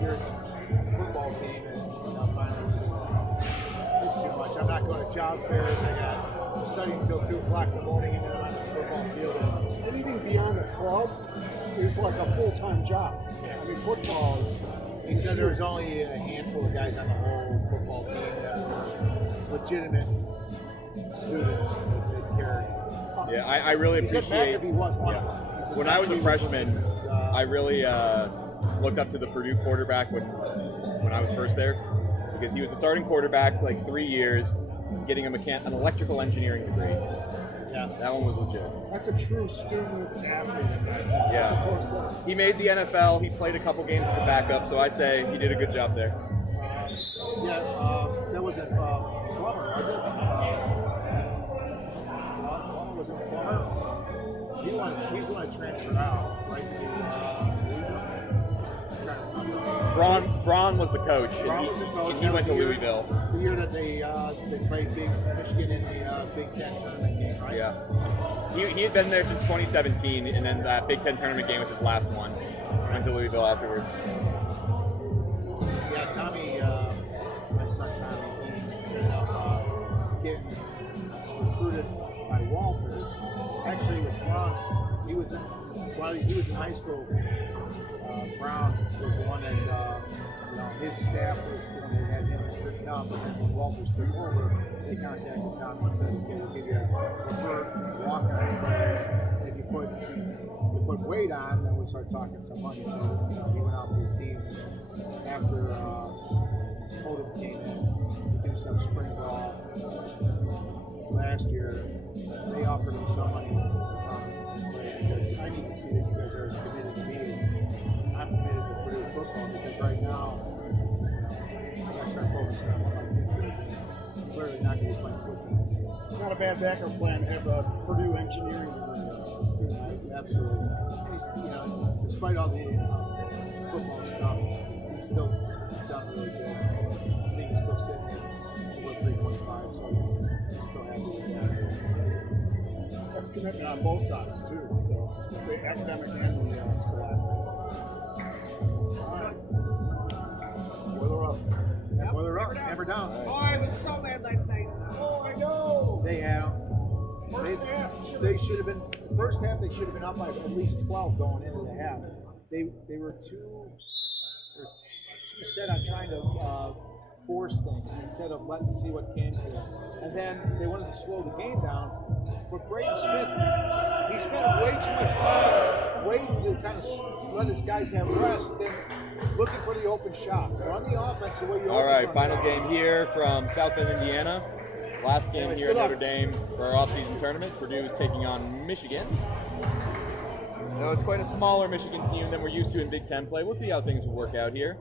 years football team, and finally it's too much. I'm not going to job fairs. I'm studying until 2 o'clock in the morning, and then I'm on the football field. Anything beyond the club is like a full-time job. Yeah. I mean, football is. He said there was only a handful of guys on the whole football team that were legitimate students that they cared. Yeah, I really appreciate. He was one of them. When I was a freshman, I really looked up to the Purdue quarterback when I was first there, because he was the starting quarterback like 3 years, getting an electrical engineering degree. Yeah, that one was legit. That's a true student athlete. Yeah. He made the NFL. He played a couple games as a backup, so I say he did a good job there. That was a Plummer, was it? Was it Plummer? He's the one that transferred out, right? Braun was the coach. And he went to Louisville. The year that they played Michigan in the Big 10 tournament game, right? Yeah. He had been there since 2017, and then that Big 10 tournament game was his last one. Went to Louisville afterwards. Yeah, Tommy, my son Tommy, he ended up getting recruited by Walters. Actually, it was Braun's. While he was in high school, Brown was the one that, his staff was the one that had him written up, and then when Walters took over, they contacted Tom and said, okay, we'll give you a preferred walk-on status. If you put weight on, then we'll start talking some money. So, he went out for the team. After Polo came in, he finished up spring ball last year, they offered him some money to come and play, because I need to see that you guys are as committed to me as I'm committed to Purdue football, because right now, I got to start focusing on what my future is, and I'm clearly not going to be playing football. Not a bad backup plan to have a Purdue engineering degree. Absolutely. Despite all the football stuff, he's done really good. I think he's still sitting at over 3.5, so he's still happy with that. That's commitment on both sides, too. So, the academic and the scholastic. Boiler up. Yep. Boiler up. Never down. Oh, I was so mad last night. Oh, I know! They had they should have been, the first half, they should have been up by at least 12 going into the half. They were too set on trying to force things instead of letting see what came to them. And then they wanted to slow the game down. But Braden Smith, he spent way too much time waiting to kind of let his guys have rest than looking for the open shot. Run the offense the way you All right, run final the game here from South Bend, Indiana. Last game here at Notre Dame for our off-season tournament. Purdue is taking on Michigan. So it's quite a smaller Michigan team than we're used to in Big 10 play. We'll see how things will work out here.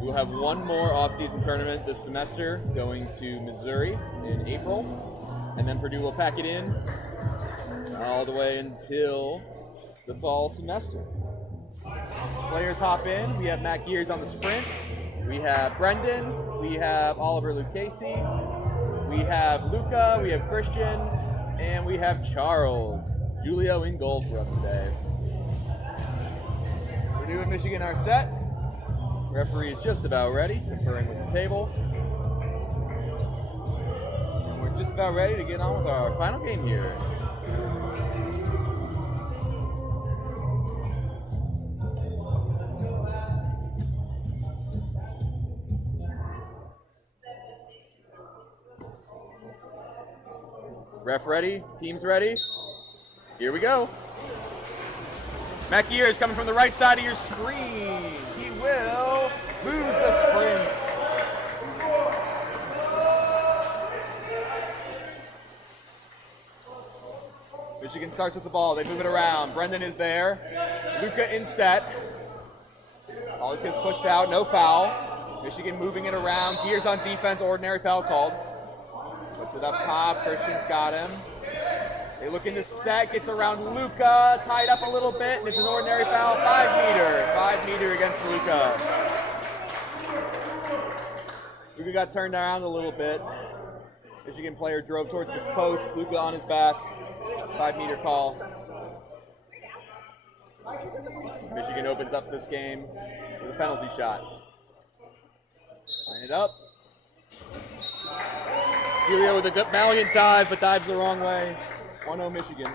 We'll have one more off-season tournament this semester going to Missouri in April. And then Purdue will pack it in all the way until the fall semester. Players hop in. We have Matt Gears on the sprint. We have Brendan. We have Oliver Lucchese. We have Luca. We have Christian. And we have Charles. Julio in goal for us today. Purdue and Michigan are set. Referee is just about ready, conferring with the table. And we're just about ready to get on with our final game here. Ref ready, team's ready. Here we go. Matt Gears coming from the right side of your screen. He will move the sprint. Michigan starts with the ball. They move it around. Brendan is there. Luca in set. All gets pushed out. No foul. Michigan moving it around. Gears on defense. Ordinary foul called. Puts it up top. Christian's got him. They look into set, gets around Luca, tied up a little bit, and it's an ordinary foul, 5 meter. 5 meter against Luca. Luca got turned around a little bit. Michigan player drove towards the post, Luca on his back. 5 meter call. Michigan opens up this game with a penalty shot. Line it up. Julio with a good valiant dive, but dives the wrong way. 1-0 Michigan.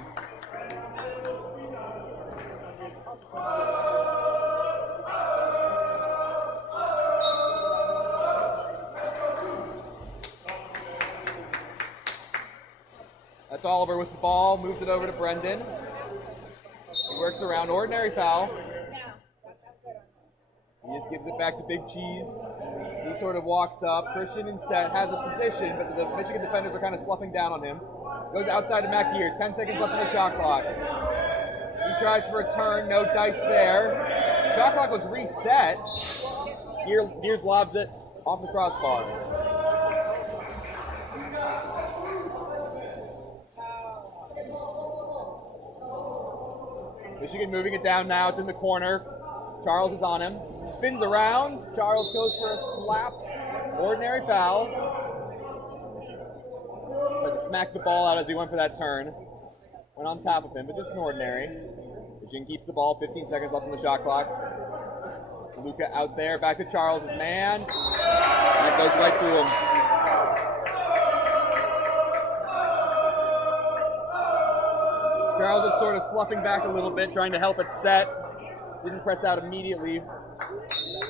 That's Oliver with the ball, moves it over to Brendan. He works around, ordinary foul. He just gives it back to Big Cheese. He sort of walks up. Christian in set, has a position, but the Michigan defenders are kind of sloughing down on him. Goes outside to Mac Gears, 10 seconds left on the shot clock. He tries for a turn, no dice there. Shot clock was reset. Gears lobs it off the crossbar. Michigan moving it down now. It's in the corner. Charles is on him. Spins around. Charles goes for a slap. Ordinary foul. Tried to smack the ball out as he went for that turn. Went on top of him, but just an ordinary. Michigan keeps the ball. 15 seconds left on the shot clock. Luka out there. Back to Charles' man. That goes right through him. Charles is sort of sloughing back a little bit, trying to help it set. Didn't press out immediately.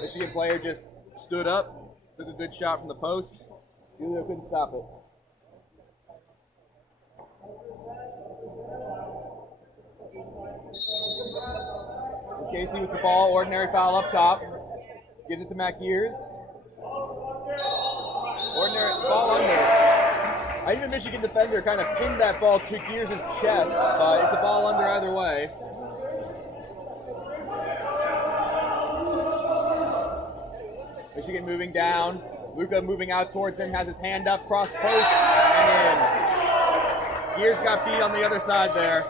Michigan player just stood up, took a good shot from the post. Julio couldn't stop it. Casey with the ball, ordinary foul up top. Gives it to Mac Gears. Ordinary ball under. I think the Michigan defender kind of pinned that ball to Gears' chest, but it's a ball under either way. Michigan moving down. Luka moving out towards him, has his hand up, cross post, and in. Gears got beat on the other side there.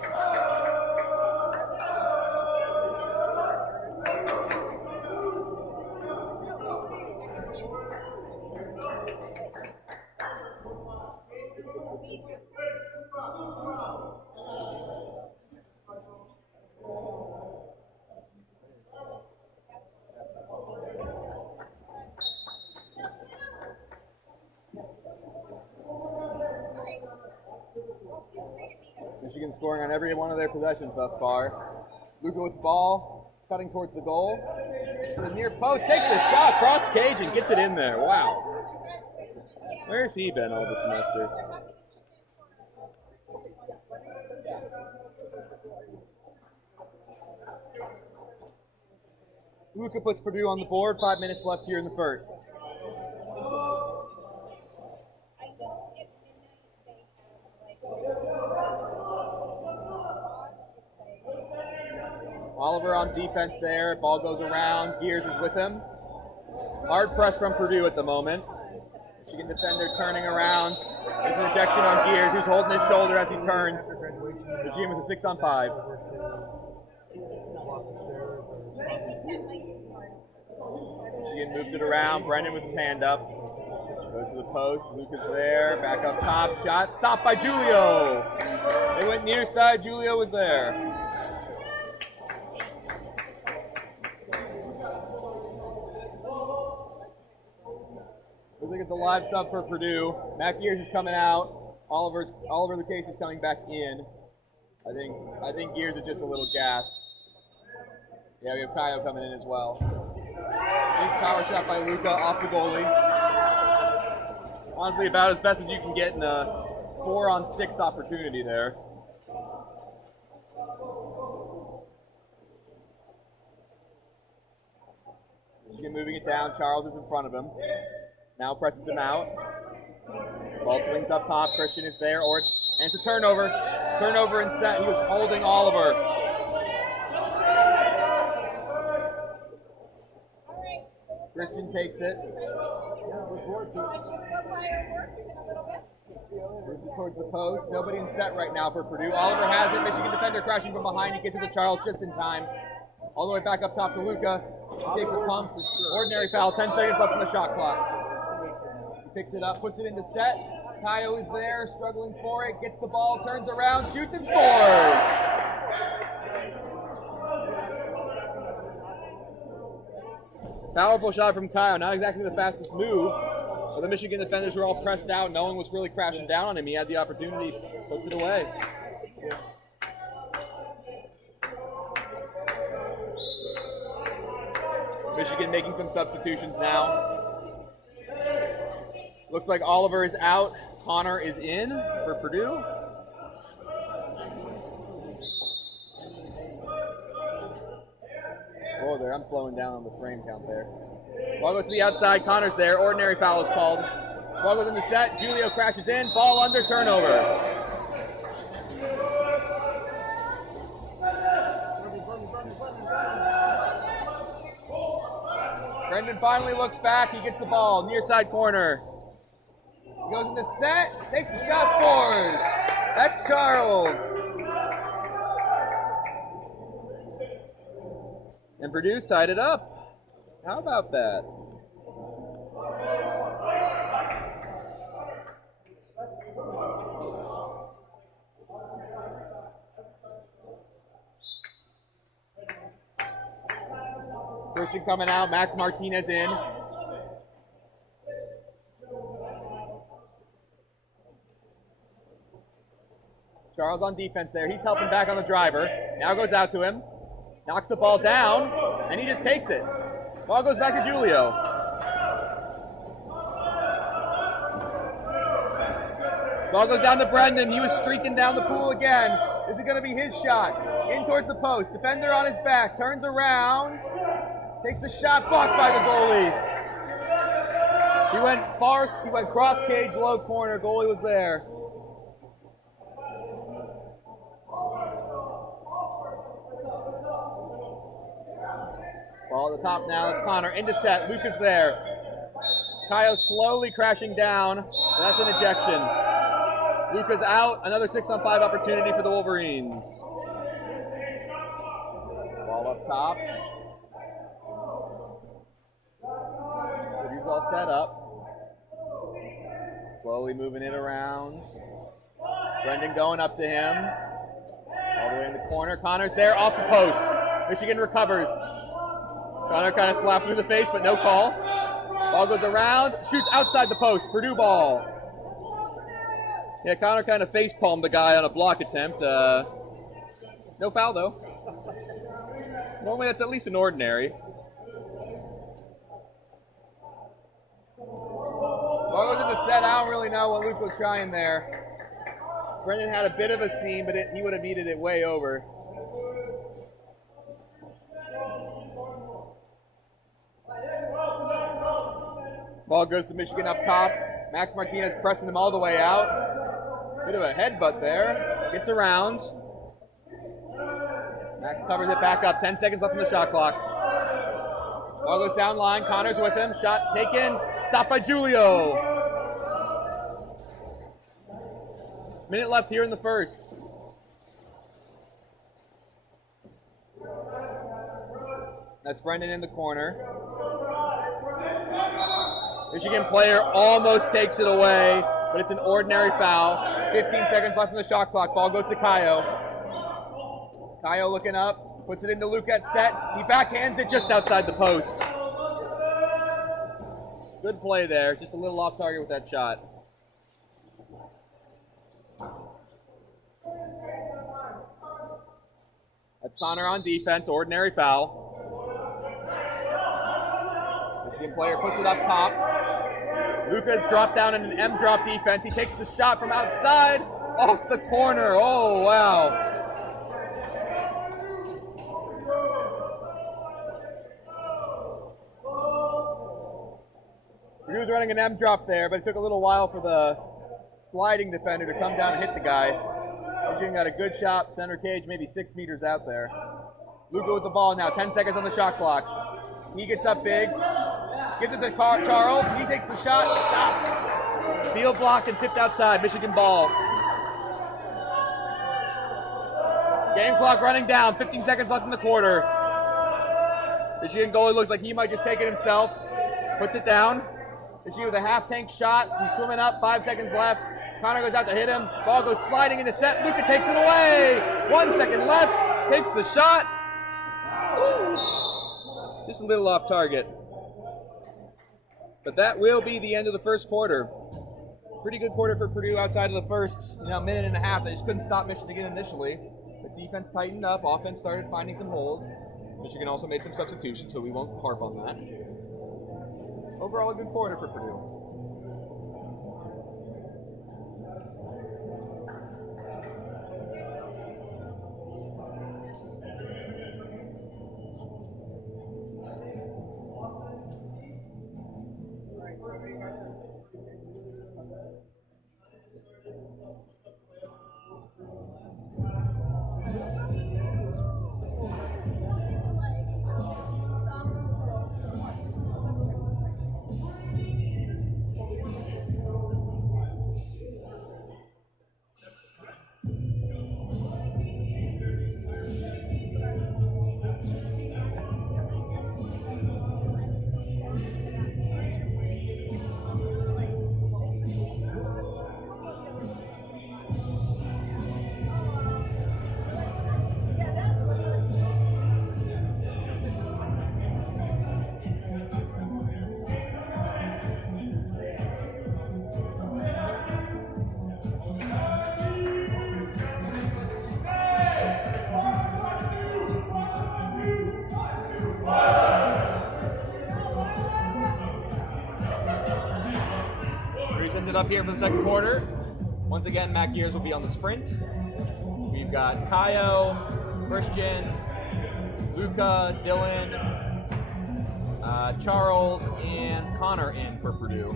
Michigan scoring on every one of their possessions thus far. Luka with the ball, cutting towards the goal. To the near post, takes a shot, cross cage, and gets it in there. Wow. Where's he been all this semester? Luka puts Purdue on the board. 5 minutes left here in the first. Oliver on defense there. Ball goes around. Gears is with him. Hard press from Purdue at the moment. Michigan defender turning around. There's a rejection on Gears, who's holding his shoulder as he turns. Michigan with a 6-on-5. Michigan moves it around. Brendan with his hand up. Goes to the post. Luka's there. Back up top. Shot stopped by Julio. They went near side. Julio was there. Look at the live sub for Purdue. Mac Gears is coming out. Oliver the case is coming back in. I think Gears is just a little gassed. Yeah, we have Kyle coming in as well. Big power shot by Luka off the goalie. Honestly, about as best as you can get in a 4-on-6 opportunity there. Michigan moving it down. Charles is in front of him. Now presses him out. Ball swings up top. Christian is there. And it's a turnover. Turnover and set. He was holding Oliver. Christian takes it. Moves it towards the post. Nobody in set right now for Purdue. Oliver has it. Michigan defender crashing from behind. He gets it to Charles just in time. All the way back up top to Luka. He takes a pump. Ordinary foul. 10 seconds left on the shot clock. He picks it up, puts it into set. Kaio is there, struggling for it. Gets the ball, turns around, shoots and scores. Powerful shot from Kyle. Not exactly the fastest move. But the Michigan defenders were all pressed out. No one was really crashing down on him. He had the opportunity, puts it away. Michigan making some substitutions now. Looks like Oliver is out. Connor is in for Purdue. Whoa there, I'm slowing down on the frame count there. Ball goes to the outside, Connor's there, ordinary foul is called. Ball goes in the set, Julio crashes in, ball under, turnover. Brendan finally looks back, he gets the ball, near side corner. He goes in the set, takes the shot, scores. That's Charles. And Purdue's tied it up. How about that? Christian coming out, Max Martinez in. Charles on defense there. He's helping back on the driver. Now goes out to him. Knocks the ball down, and he just takes it. Ball goes back to Julio. Ball goes down to Brendan. He was streaking down the pool again. This is going to be his shot. In towards the post. Defender on his back. Turns around. Takes the shot. Blocked by the goalie. He went far. He went cross cage, low corner. Goalie was there. Ball at the top now, it's Connor, into set, Luke is there. Kaio slowly crashing down, and that's an ejection. Luke is out, another 6-on-5 opportunity for the Wolverines. Ball up top. Purdue's all set up. Slowly moving it around. Brendan going up to him. All the way in the corner, Connor's there, off the post. Michigan recovers. Connor kind of slaps him in the face, but no call. Ball goes around, shoots outside the post. Purdue ball. Yeah, Connor kind of face palmed the guy on a block attempt. No foul though. Normally that's at least an ordinary. Ball goes in the set. I don't really know what Luke was trying there. Brendan had a bit of a seam, but he would have needed it way over. Ball goes to Michigan up top. Max Martinez pressing them all the way out. Bit of a headbutt there. Gets around. Max covers it back up. 10 seconds left on the shot clock. Ball goes down line. Connor's with him. Shot taken. Stopped by Julio. Minute left here in the first. That's Brendan in the corner. Michigan player almost takes it away, but it's an ordinary foul. 15 seconds left on the shot clock. Ball goes to Kaio. Kaio looking up, puts it into Luke at set. He backhands it just outside the post. Good play there, just a little off target with that shot. That's Connor on defense, ordinary foul. Michigan player puts it up top. Lucas dropped down in an M drop defense. He takes the shot from outside, off the corner. Oh, wow. He was running an M drop there, but it took a little while for the sliding defender to come down and hit the guy. Michigan got a good shot, center cage, maybe 6 meters out there. Luca with the ball now, 10 seconds on the shot clock. He gets up big, gives it to Charles, he takes the shot, stopped. Field blocked and tipped outside, Michigan ball. Game clock running down, 15 seconds left in the quarter. Michigan goalie looks like he might just take it himself, puts it down. Michigan with a half-tank shot, he's swimming up, 5 seconds left. Connor goes out to hit him, ball goes sliding into set, Luca takes it away. 1 second left, takes the shot. Ooh. Just a little off target. But that will be the end of the first quarter. Pretty good quarter for Purdue outside of the first minute and a half. They just couldn't stop Michigan initially. The defense tightened up. Offense started finding some holes. Michigan also made some substitutions, but we won't harp on that. Overall, a good quarter for Purdue. Sets it up here for the second quarter. Once again, Matt Gears will be on the sprint. We've got Kaio, Christian, Luca, Dylan, Charles, and Connor in for Purdue.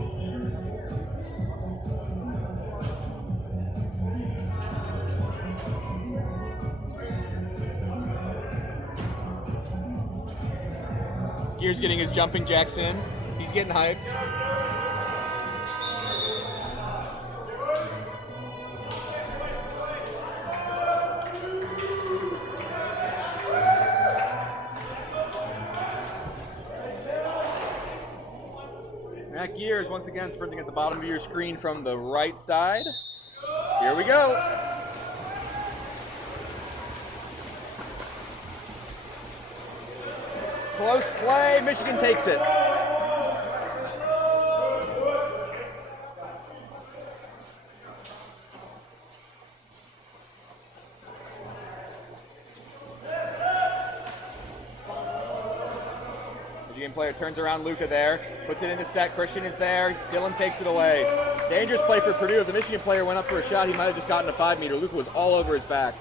Gears getting his jumping jacks in. He's getting hyped. Matt Gears once again sprinting at the bottom of your screen from the right side. Here we go. Close play, Michigan takes it. Player turns around Luca there, puts it into set. Christian is there. Dylan takes it away. Dangerous play for Purdue. If the Michigan player went up for a shot, he might have just gotten a 5-meter. Luca was all over his back.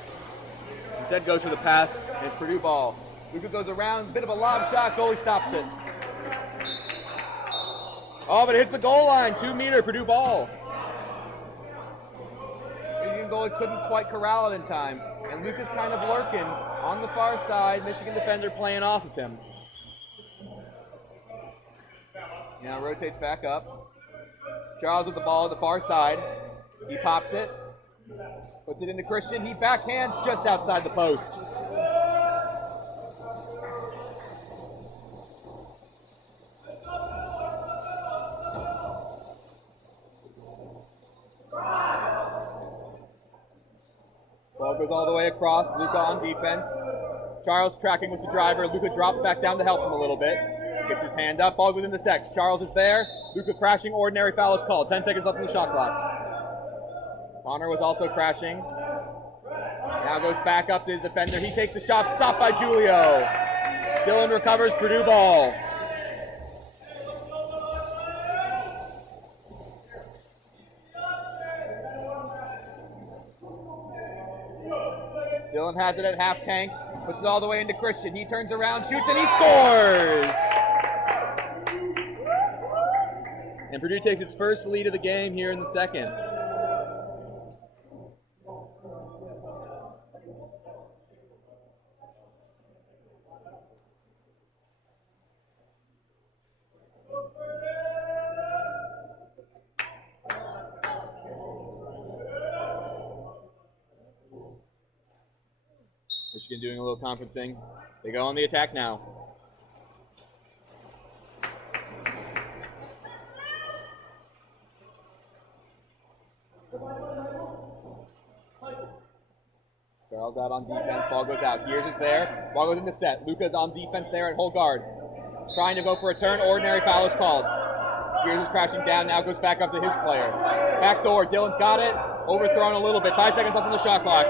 Instead goes for the pass, and it's Purdue ball. Luca goes around, bit of a lob shot. Goalie stops it. Oh, but it hits the goal line. 2-meter, Purdue ball. Michigan goalie couldn't quite corral it in time. And Luca's kind of lurking on the far side. Michigan defender playing off of him. Now rotates back up. Charles with the ball at the far side. He pops it. Puts it into Christian. He backhands just outside the post. Ball goes all the way across. Luca on defense. Charles tracking with the driver. Luca drops back down to help him a little bit. Gets his hand up. Ball goes in the sec. Charles is there. Luca crashing. Ordinary foul is called. 10 seconds left in the shot clock. Connor was also crashing. Now goes back up to his defender. He takes the shot. Stopped by Julio. Dylan recovers. Purdue ball. Dylan has it at half tank. Puts it all the way into Christian. He turns around, shoots, and he scores! And Purdue takes its first lead of the game here in the second. Michigan doing a little conferencing. They go on the attack now. Charles out on defense. Ball goes out. Gears is there. Ball goes into set. Luca's on defense there at whole guard. Trying to go for a turn. Ordinary foul is called. Gears is crashing down, now goes back up to his player. Back door, Dylan's got it. Overthrown a little bit. 5 seconds left on the shot clock.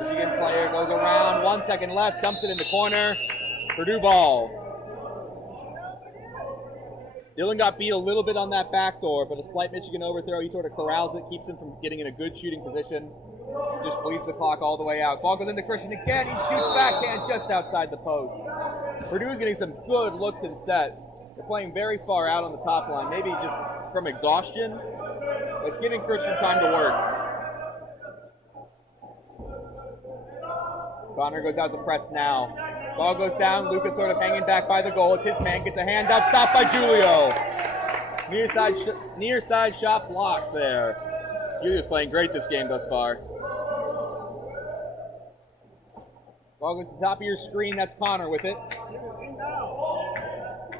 Michigan player goes around. 1 second left, dumps it in the corner. Purdue ball. Dylan got beat a little bit on that back door, but a slight Michigan overthrow. He sort of corrals it, keeps him from getting in a good shooting position. Just bleeds the clock all the way out. Ball goes into Christian again. He shoots backhand just outside the post. Purdue's getting some good looks in set. They're playing very far out on the top line, maybe just from exhaustion. It's giving Christian time to work. Connor goes out to press now. Ball goes down. Luka sort of hanging back by the goal. It's his man. Gets a hand up. Stopped by Julio. Near side shot blocked there. Julio's playing great this game thus far. Ball goes to the top of your screen. That's Connor with it.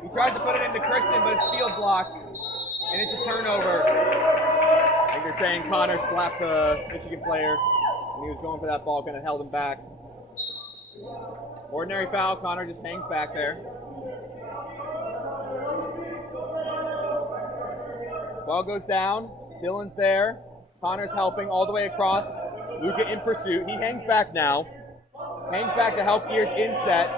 He tried to put it into Christian, but it's field blocked. And it's a turnover. I think they're saying Connor slapped the Michigan player when he was going for that ball, kind of held him back. Ordinary foul. Connor just hangs back there. Ball goes down. Dylan's there. Connor's helping all the way across. Luka in pursuit. He hangs back now. Hangs back to help Gears inset.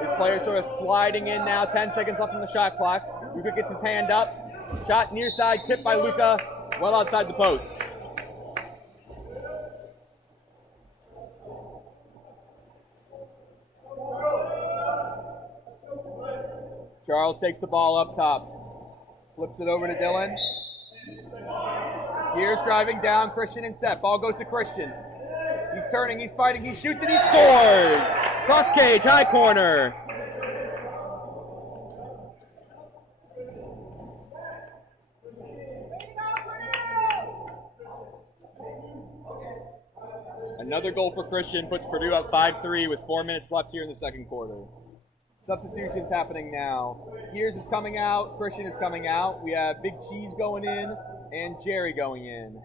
His player sort of sliding in now. 10 seconds left on the shot clock. Luka gets his hand up. Shot near side. Tipped by Luka. Well outside the post. Charles takes the ball up top. Flips it over to Dylan. Gears driving down. Christian in set. Ball goes to Christian. He's turning, he's fighting, he shoots, and he scores! Cross cage, high corner. Another goal for Christian puts Purdue up 5-3 with 4 minutes left here in the second quarter. Substitutions happening now. Gears is coming out, Christian is coming out. We have Big Cheese going in and Jerry going in.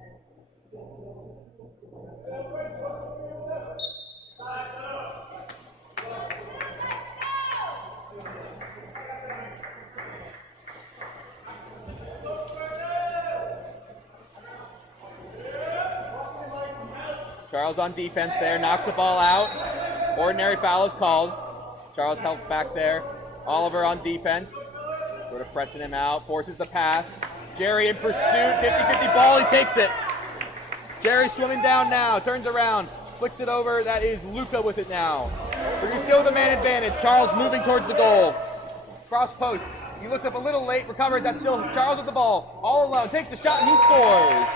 Charles on defense there, knocks the ball out. Ordinary foul is called. Charles helps back there. Oliver on defense. Sort of pressing him out, forces the pass. Jerry in pursuit, 50-50 ball, he takes it. Jerry swimming down now, turns around, flicks it over. That is Luka with it now. Purdue still the man advantage. Charles moving towards the goal. Cross post. He looks up a little late, recovers. That's still Charles with the ball. All alone, takes the shot, and he scores.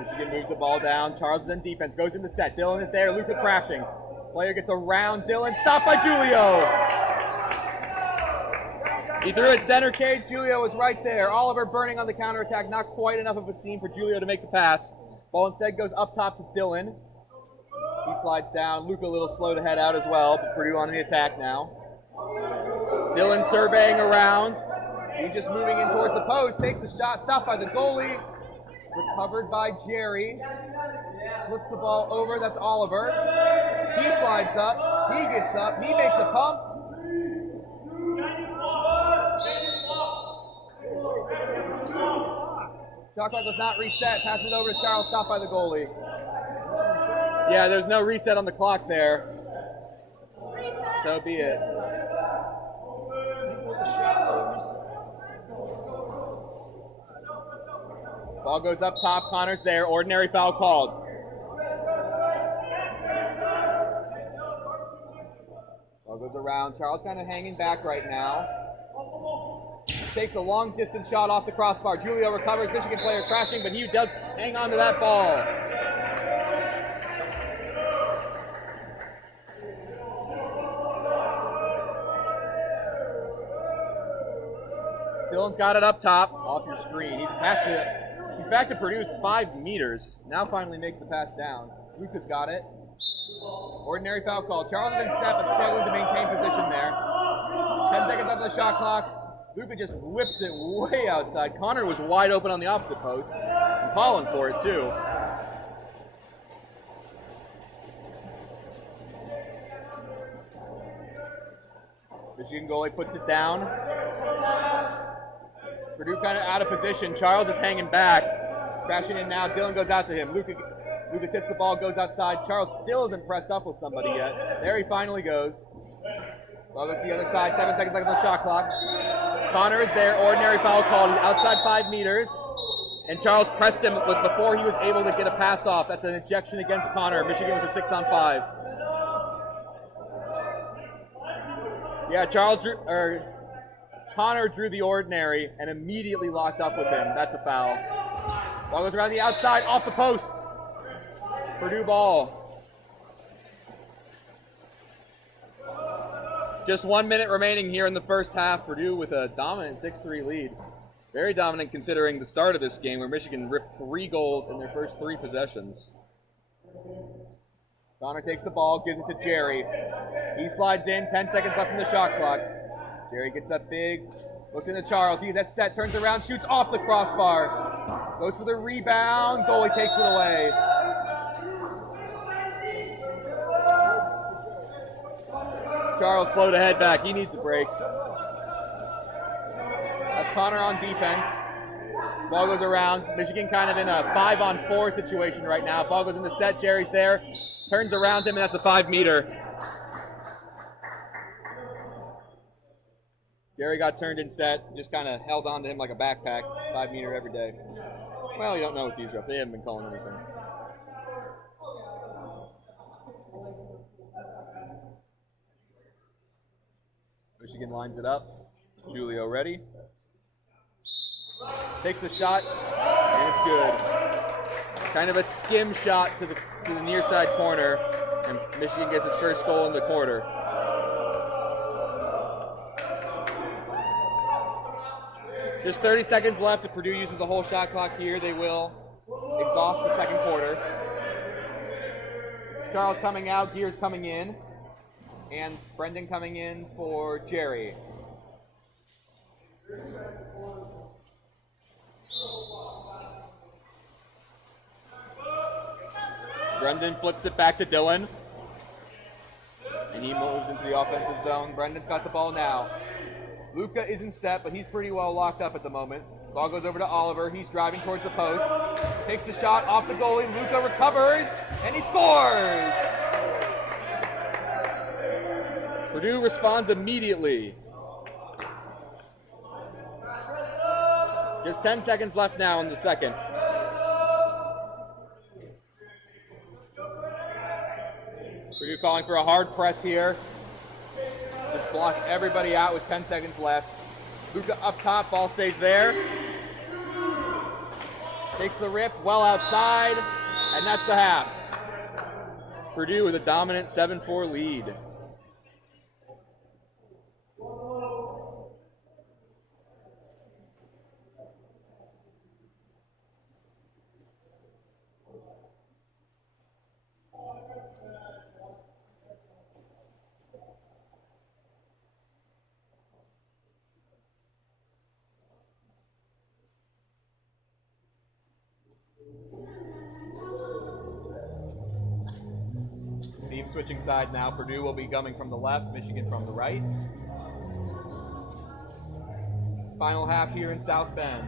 Michigan moves the ball down. Charles is in defense. Goes in the set. Dylan is there. Luka crashing. Player gets around Dylan. Stopped by Julio. He threw it center cage. Julio was right there. Oliver burning on the counterattack. Not quite enough of a seam for Julio to make the pass. Ball instead goes up top to Dylan. He slides down. Luka a little slow to head out as well. But Purdue on the attack now. Dylan surveying around. He's just moving in towards the post. Takes the shot. Stopped by the goalie. Recovered by Jerry. Flips the ball over. That's Oliver. He slides up. He gets up. He makes a pump. Shot clock was not reset. Passes it over to Charles. Stopped by the goalie. Yeah, there's no reset on the clock there. So be it. Ball goes up top. Connor's there. Ordinary foul called. Ball goes around. Charles kind of hanging back right now. Takes a long distance shot off the crossbar. Julio recovers. Michigan player crashing, but he does hang on to that ball. Dylan's got it up top, off your screen. He's back to Purdue's 5 meters. Now finally makes the pass down. Luca's got it. Ordinary foul call. Charles is in set, but struggling to maintain position there. 10 seconds up the shot clock. Luca just whips it way outside. Connor was wide open on the opposite post. And calling for it, too. Michigan goalie puts it down. Purdue kind of out of position. Charles is hanging back. Crashing in now. Dylan goes out to him. Luca tips the ball, goes outside. Charles still isn't pressed up with somebody yet. There he finally goes. Ball goes to the other side. 7 seconds left on the shot clock. Connor is there. Ordinary foul called. He's outside 5 meters. And Charles pressed him before he was able to get a pass off. That's an ejection against Connor. Michigan with a 6-on-5. Yeah, Connor drew the ordinary and immediately locked up with him. That's a foul. Ball goes around the outside, off the post. Purdue ball. Just 1 minute remaining here in the first half. Purdue with a dominant 6-3 lead. Very dominant considering the start of this game where Michigan ripped 3 goals in their first 3 possessions. Connor takes the ball, gives it to Jerry. He slides in, 10 seconds left in the shot clock. Jerry gets up big, looks into Charles. He's at set, turns around, shoots off the crossbar. Goes for the rebound, goalie takes it away. Charles slow to head back, he needs a break. That's Connor on defense. Ball goes around. Michigan kind of in a 5-on-4 situation right now. Ball goes in the set, Jerry's there. Turns around him, and that's a 5-meter. Jerry got turned in set, just kind of held on to him like a backpack. 5-meter every day. Well, you don't know with these refs. They haven't been calling anything. Michigan lines it up. Julio ready. Takes a shot, and it's good. Kind of a skim shot to the near side corner, and Michigan gets its first goal in the quarter. Just 30 seconds left. If Purdue uses the whole shot clock here, they will exhaust the second quarter. Charles coming out, Gears coming in, and Brendan coming in for Jerry. Brendan flips it back to Dylan. And he moves into the offensive zone. Brendan's got the ball now. Luca isn't set, but he's pretty well locked up at the moment. Ball goes over to Oliver. He's driving towards the post. Takes the shot off the goalie. Luca recovers, and he scores! Purdue responds immediately. Just 10 seconds left now in the second. Purdue calling for a hard press here. Just block everybody out with 10 seconds left. Luca up top, ball stays there. Takes the rip, well outside, and that's the half. Purdue with a dominant 7-4 lead. Team switching side now. Purdue will be coming from the left, Michigan from the right. Final half here in South Bend.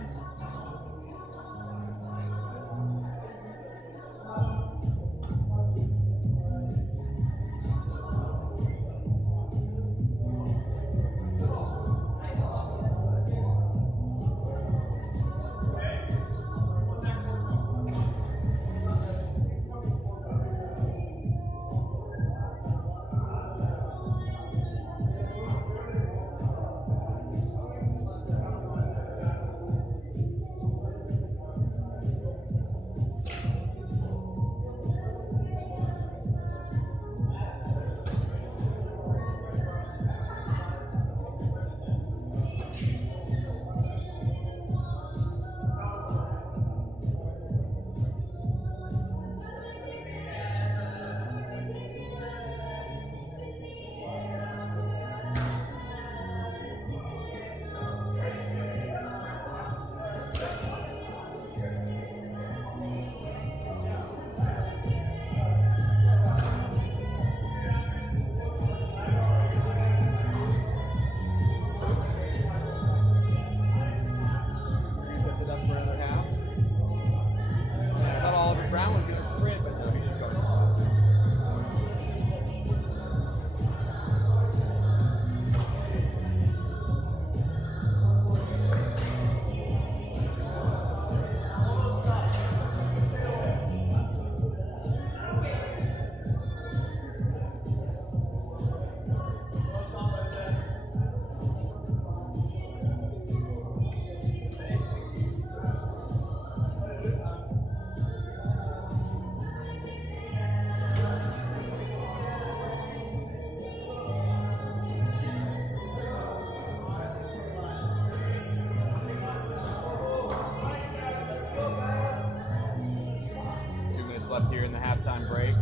left here in the halftime break.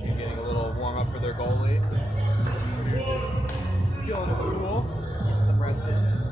Michigan getting a little warm up for their goalie. Chilling in the pool, getting some rest in.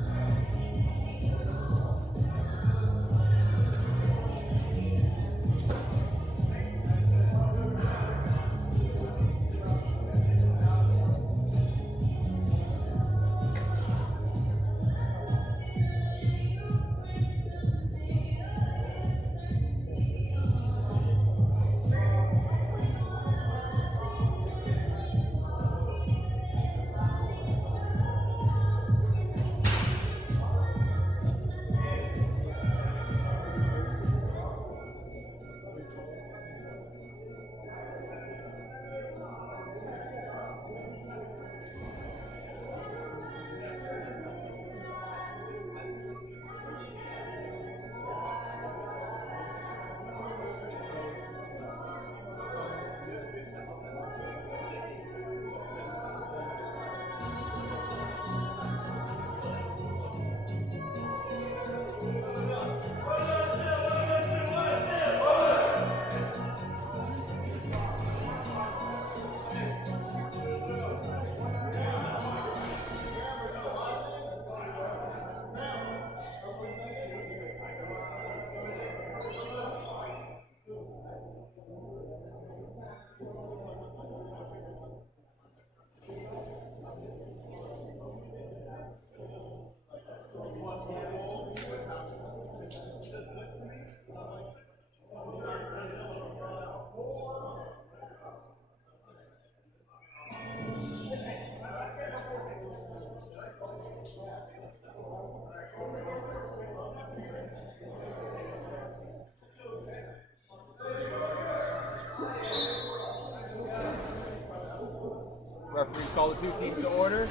Referees call the two teams to order.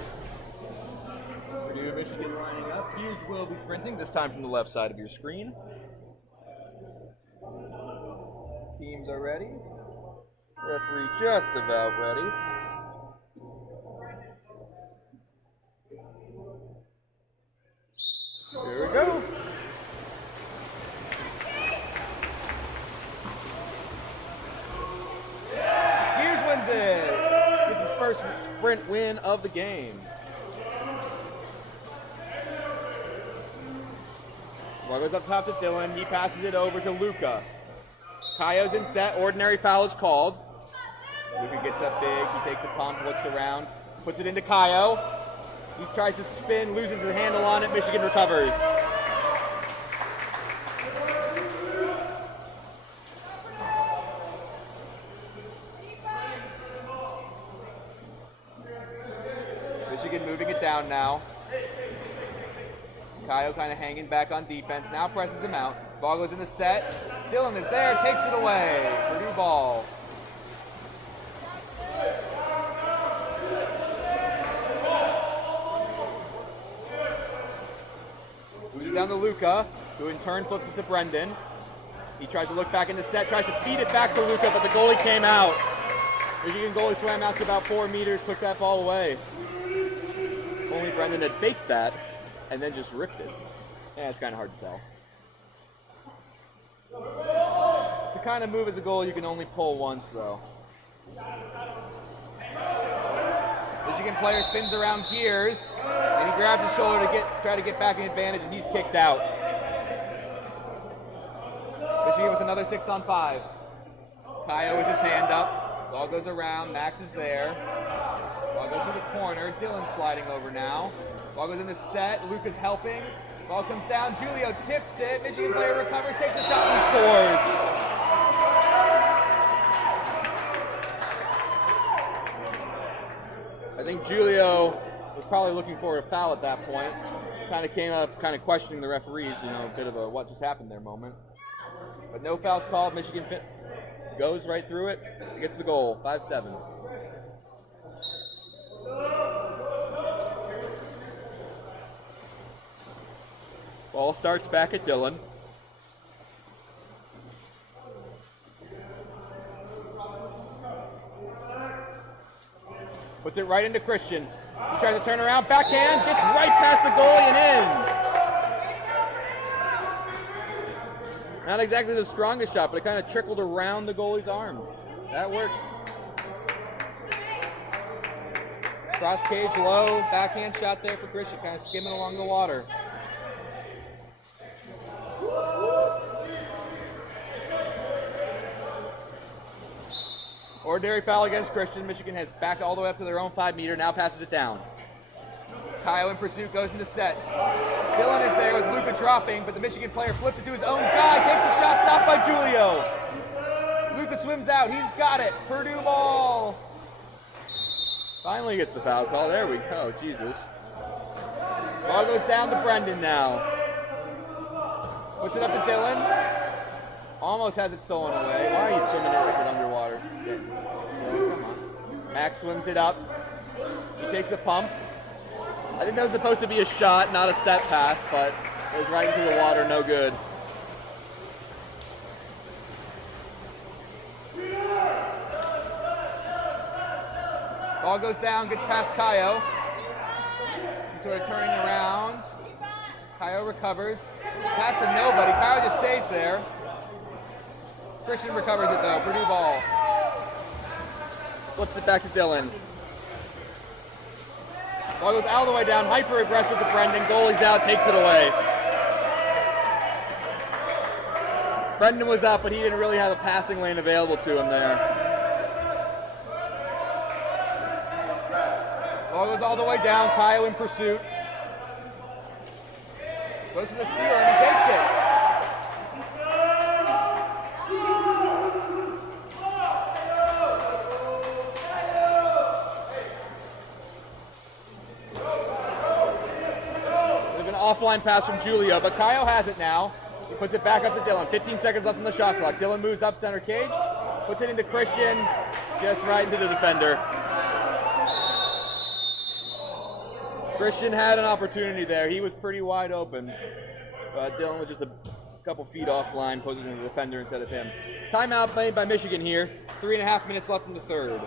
Purdue, Michigan lining up. Hughes will be sprinting, this time from the left side of your screen. Teams are ready. Referee just about ready. Here we go. Hughes wins it. Gets his first sprint win of the game. Ball goes up top to Dylan. He passes it over to Luca. Kaio's in set. Ordinary foul is called. Luca gets up big. He takes a pump, looks around, puts it into Kaio. He tries to spin, loses the handle on it. Michigan recovers. Michigan moving it down now. Kaio kind of hanging back on defense. Now presses him out. Ball goes in the set. Dylan is there, takes it away. Purdue ball. Moves it down to Luca, who in turn flips it to Brendan. He tries to look back in the set, tries to feed it back to Luca, but the goalie came out. Michigan goalie swam out to about 4 meters, took that ball away. Only Brendan had faked that and then just ripped it. Yeah, it's kind of hard to tell. It's the kind of move as a goal you can only pull once, though. Michigan player spins around Gears, and he grabs his shoulder to try to get back in advantage, and he's kicked out. Michigan with another 6-on-5. Kaio with his hand up. Ball goes around. Max is there. Ball goes to the corner. Dylan's sliding over now. Ball goes in the set. Luca's helping. Ball comes down. Julio tips it. Michigan player recovers, takes a shot, and scores. I think Julio was probably looking for a foul at that point. Kind of came up, kind of questioning the referees, a bit of a what just happened there moment. But no fouls called. Michigan goes right through it. Gets the goal. 5-7. Ball starts back at Dylan. Puts it right into Christian. He tries to turn around, backhand, gets right past the goalie and in. Not exactly the strongest shot, but it kind of trickled around the goalie's arms. That works. Cross cage low, backhand shot there for Christian, kind of skimming along the water. Ordinary foul against Christian. Michigan has backed all the way up to their own 5 meter, now passes it down. Kyle in pursuit, goes into set. Dylan is there with Luca dropping, but the Michigan player flips it to his own guy, takes a shot, stopped by Julio. Luca swims out, he's got it. Purdue ball. Finally gets the foul call. There we go, Jesus. Ball goes down to Brendan now. Puts it up to Dylan. Almost has it stolen away. Why are you swimming it with it underwater? Yeah, come on. Max swims it up. He takes a pump. I think that was supposed to be a shot, not a set pass, but it was right into the water, no good. Ball goes down, gets past Kaio. He's sort of turning around. Kaio recovers. Pass to nobody. Kaio just stays there. Christian recovers it though. Purdue ball. Flips it back to Dylan. Ball goes all the way down. Hyper aggressive to Brendan. Goalie's out, takes it away. Brendan was up, but he didn't really have a passing lane available to him there. Ball goes all the way down. Kaio in pursuit. Goes for the steal and he takes it. Offline pass from Julio, but Kaio has it now. He puts it back up to Dylan. 15 seconds left on the shot clock. Dylan moves up center cage, puts it into Christian, just right into the defender. Christian had an opportunity there. He was pretty wide open, but Dylan was just a couple feet offline, puts it into the defender instead of him. Timeout made by Michigan here. 3.5 minutes left in the third.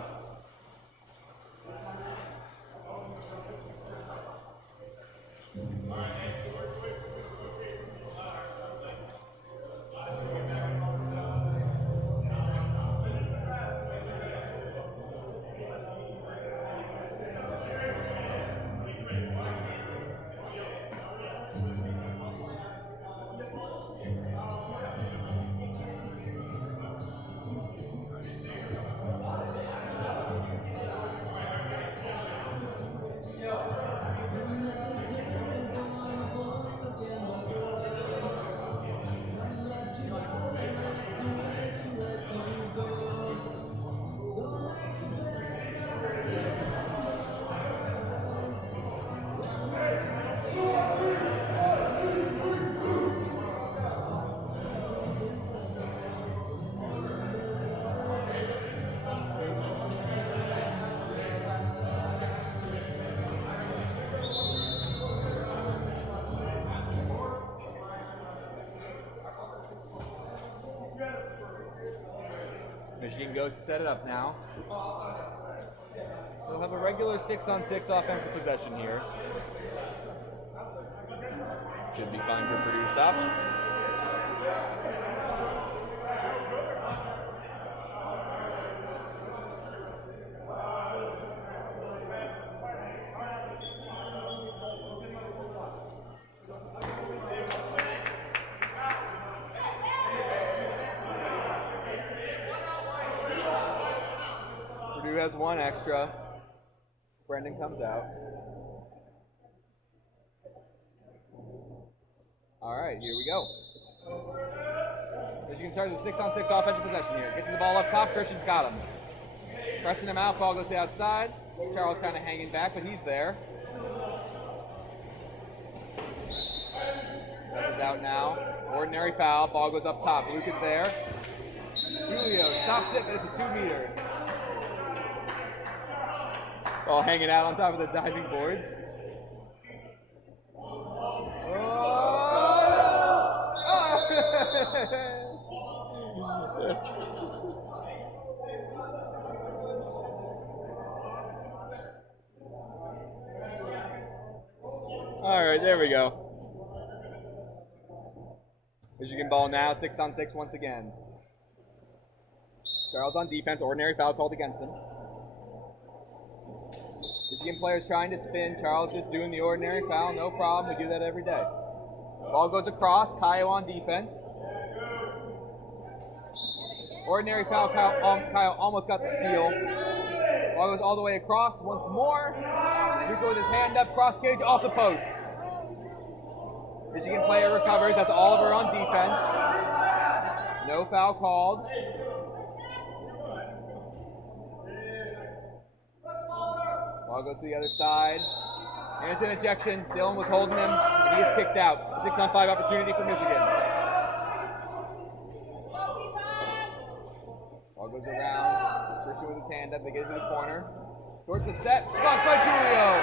Michigan goes to set it up now. They'll have a regular 6-on-6 offensive possession here. Should be fine for Purdue to stop. Purdue has one extra. Brendan comes out. All right, here we go. Michigan starts with 6-on-6 offensive possession here. Gets the ball up top. Christian's got him. Pressing him out. Ball goes to the outside. Charles kind of hanging back, but he's there. Presses out now. Ordinary foul. Ball goes up top. Luke is there. Julio stops it, but it's a 2-meter. Ball hanging out on top of the diving boards. All right, there we go. Michigan ball now, 6-on-6 once again. Charles on defense, ordinary foul called against him. Michigan players trying to spin. Charles just doing the ordinary foul, no problem. We do that every day. Ball goes across, Kyle on defense. Ordinary foul, Kyle almost got the steal. Ball goes all the way across once more. Rico with his hand up, cross cage, off the post. Michigan player recovers, that's Oliver on defense. No foul called. Ball goes to the other side. And it's an ejection. Dylan was holding him, and he is kicked out. 6-on-5 opportunity for Michigan. Ball goes around. Christian with his hand up. They get it to the corner. Towards the set. Blocked by Julio.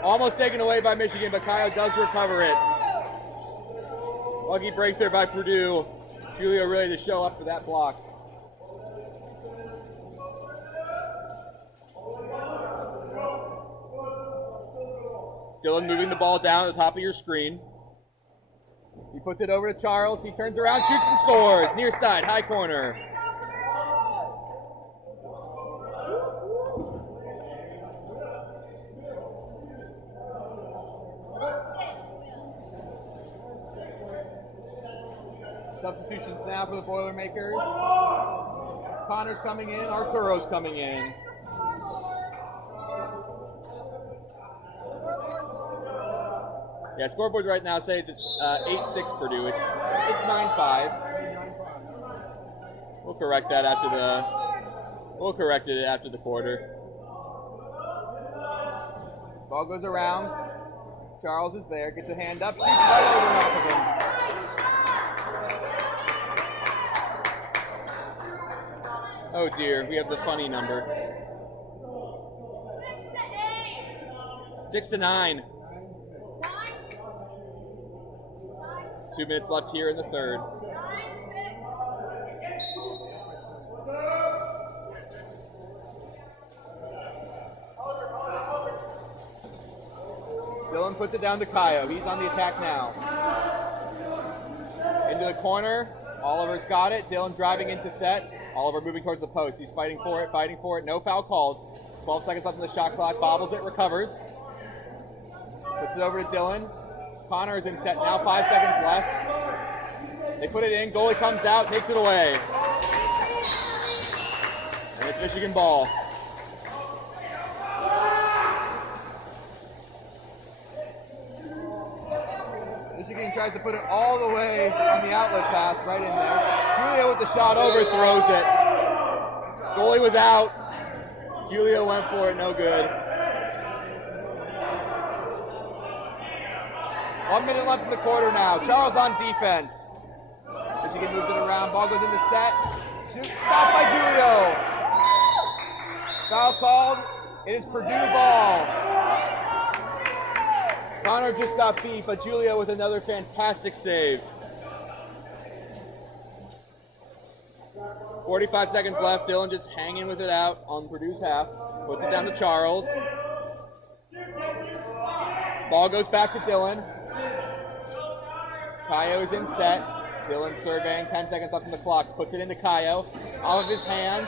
Almost taken away by Michigan, but Kyle does recover it. Lucky break there by Purdue. Julio ready to show up for that block. Dylan moving the ball down at the top of your screen. He puts it over to Charles. He turns around, shoots and scores. Near side, high corner. Substitutions now for the Boilermakers. Connor's coming in, Arturo's coming in. Yeah, scoreboard right now says it's 8-6 Purdue. It's 9-5. We'll correct that after we'll correct it after the quarter. Ball goes around. Charles is there, gets a hand up, shoots right over top of him. Oh dear, we have the funny number. 6-9. 2 minutes left here in the third. Dylan puts it down to Kaio. He's on the attack now. Into the corner. Oliver's got it. Dylan driving into set. Oliver moving towards the post. He's fighting for it, fighting for it. No foul called. 12 seconds left on the shot clock. Bobbles it, recovers. Puts it over to Dylan. Connor is in set now. 5 seconds left. They put it in. Goalie comes out, takes it away. And it's Michigan ball. Michigan tries to put it all the way on the outlet pass, right in there. Julio with the shot, overthrows it. Goalie was out. Julio went for it, no good. 1 minute left in the quarter now. Charles on defense. Michigan moves it around. Ball goes into set. Stopped by Julio. Foul called. It is Purdue ball. Connor just got beat, but Julio with another fantastic save. 45 seconds left. Dylan just hanging with it out on Purdue's half. Puts it down to Charles. Ball goes back to Dylan. Kaio is in set. Dylan surveying, 10 seconds left on the clock. Puts it into Kaio. Out of his hand.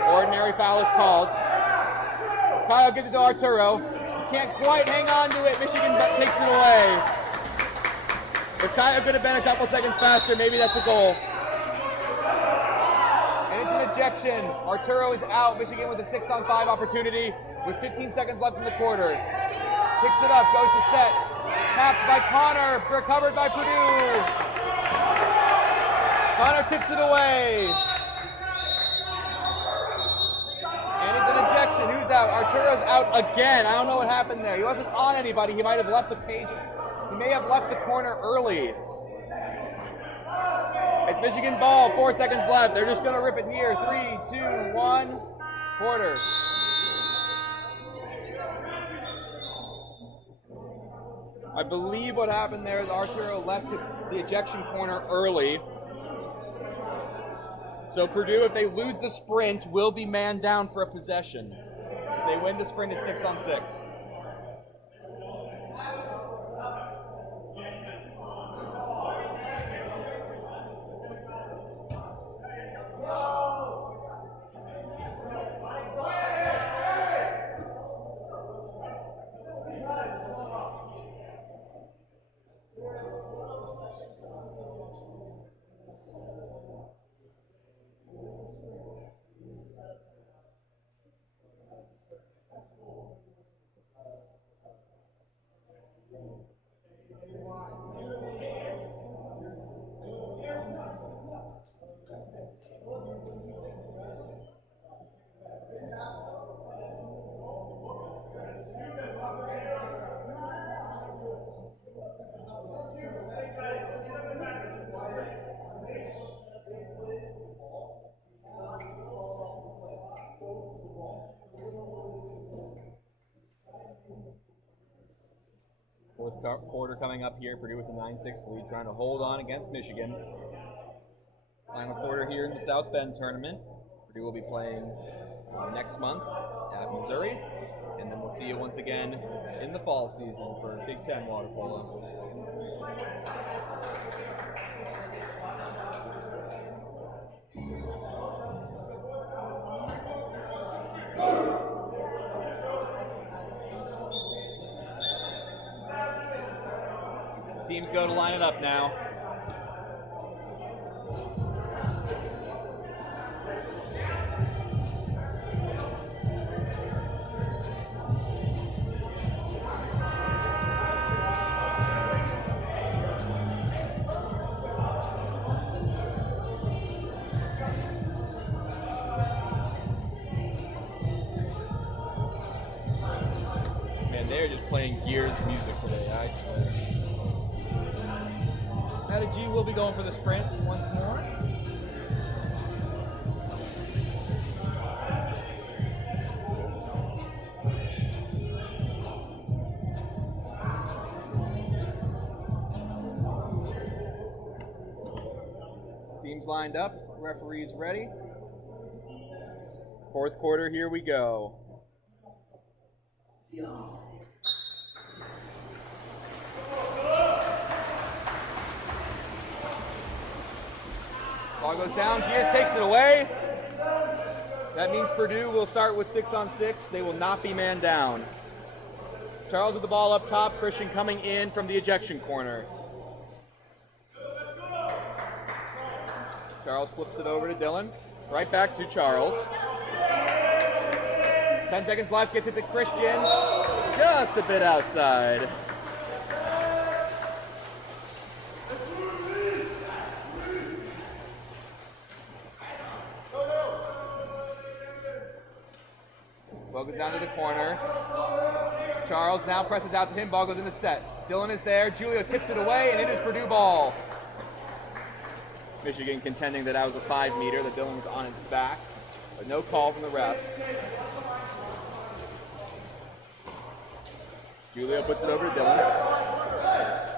Ordinary foul is called. Kaio gives it to Arturo. He can't quite hang on to it. Michigan takes it away. If Kaio could have been a couple seconds faster, maybe that's a goal. And it's an ejection. Arturo is out. Michigan with a 6-on-5 opportunity with 15 seconds left in the quarter. Picks it up, goes to set. Tapped by Connor, recovered by Purdue. Connor tips it away. And it's an ejection. Who's out? Arturo's out again. I don't know what happened there. He wasn't on anybody. He might have left the page. He may have left the corner early. It's Michigan ball. 4 seconds left. They're just going to rip it here. 3, 2, 1. Quarter. I believe what happened there is Arturo left the ejection corner early. So Purdue, if they lose the sprint, will be man down for a possession. If they win the sprint, it's 6-on-6. quarter coming up here. Purdue with a 9-6 lead, trying to hold on against Michigan. Final quarter here in the South Bend tournament. Purdue will be playing next month at Missouri, and then we'll see you once again in the fall season for Big 10 water polo. Teams go to line it up now. Man, they're just playing Gears music today, I swear. Now G will be going for the sprint once more. Teams lined up, referees ready. Fourth quarter, here we go. Ball goes down, Gears takes it away. That means Purdue will start with 6-on-6. They will not be man down. Charles with the ball up top, Christian coming in from the ejection corner. Charles flips it over to Dylan. Right back to Charles. 10 seconds left, gets it to Christian. Just a bit outside. Ball goes down to the corner. Charles now presses out to him. Ball goes in the set. Dylan is there. Julio tips it away, and it is Purdue ball. Michigan contending that was a 5-meter, that Dylan was on his back, but no call from the refs. Julio puts it over to Dylan.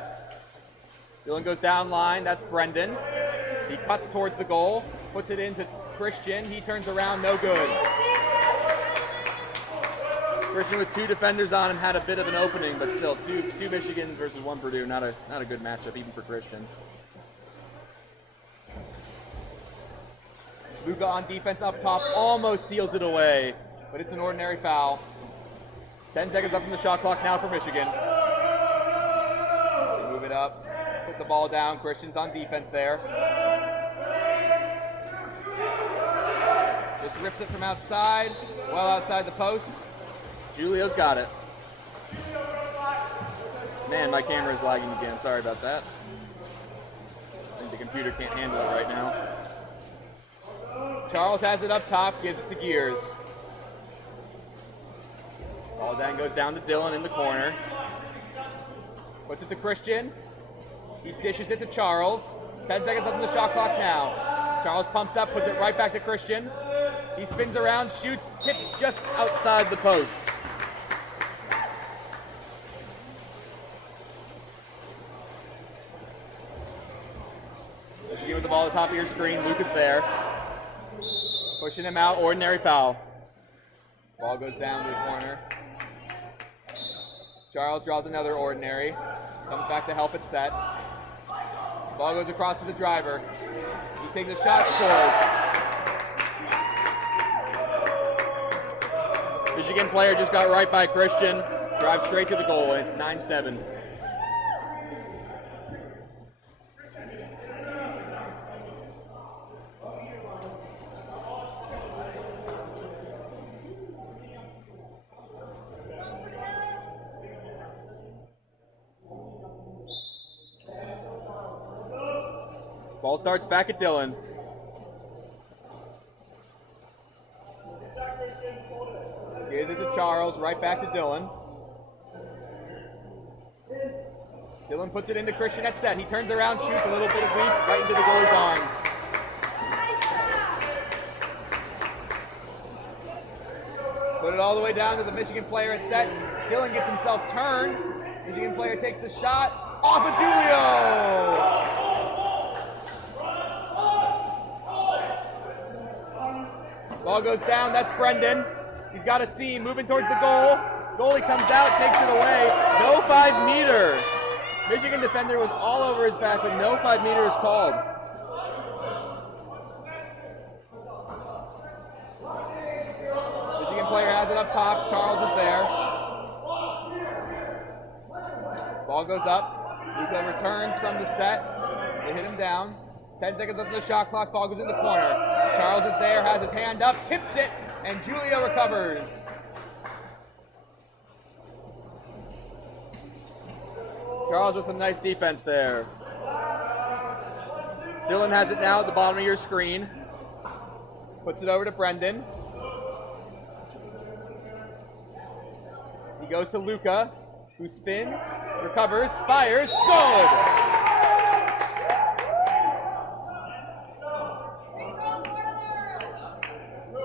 Dylan goes down line. That's Brendan. He cuts towards the goal, puts it into Christian. He turns around, no good. Christian with 2 defenders on him had a bit of an opening, but still, two Michigan versus 1 Purdue. Not a good matchup even for Christian. Luka on defense up top, almost steals it away, but it's an ordinary foul. 10 seconds left from the shot clock now for Michigan. They move it up, put the ball down. Christian's on defense there. Just rips it from outside, well outside the post. Julio's got it. Man, my camera is lagging again. Sorry about that. I think the computer can't handle it right now. Charles has it up top, gives it to Gears. Ball then goes down to Dylan in the corner. Puts it to Christian. He dishes it to Charles. 10 seconds left on the shot clock now. Charles pumps up, puts it right back to Christian. He spins around, shoots, tipped just outside the post. Michigan with the ball at the top of your screen. Luke is there. Pushing him out, ordinary foul. Ball goes down to the corner. Charles draws another ordinary. Comes back to help it set. Ball goes across to the driver. He takes a shot, scores. Michigan player just got right by Christian. Drives straight to the goal, and it's 9-7. Ball starts back at Dylan. Gives it to Charles, right back to Dylan. Dylan puts it into Christian at set. He turns around, shoots a little bit of weak right into the goalie's arms. Put it all the way down to the Michigan player at set. Dylan gets himself turned, Michigan player takes the shot. Off of Julio! Ball goes down. That's Brendan. He's got a seam. Moving towards the goal. Goalie comes out, takes it away. No 5-meter. Michigan defender was all over his back, but no 5 meters called. Michigan player has it up top. Charles is there. Ball goes up. Luka returns from the set. They hit him down. 10 seconds left on the shot clock. Ball goes in the corner. Charles is there, has his hand up, tips it, and Julio recovers. Charles with some nice defense there. Dylan has it now at the bottom of your screen. Puts it over to Brendan. He goes to Luka, who spins, recovers, fires, good!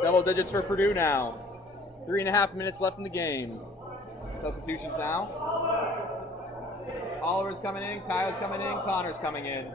Double digits for Purdue now. 3.5 minutes left in the game. Substitutions now. Oliver's coming in, Kyle's coming in, Connor's coming in.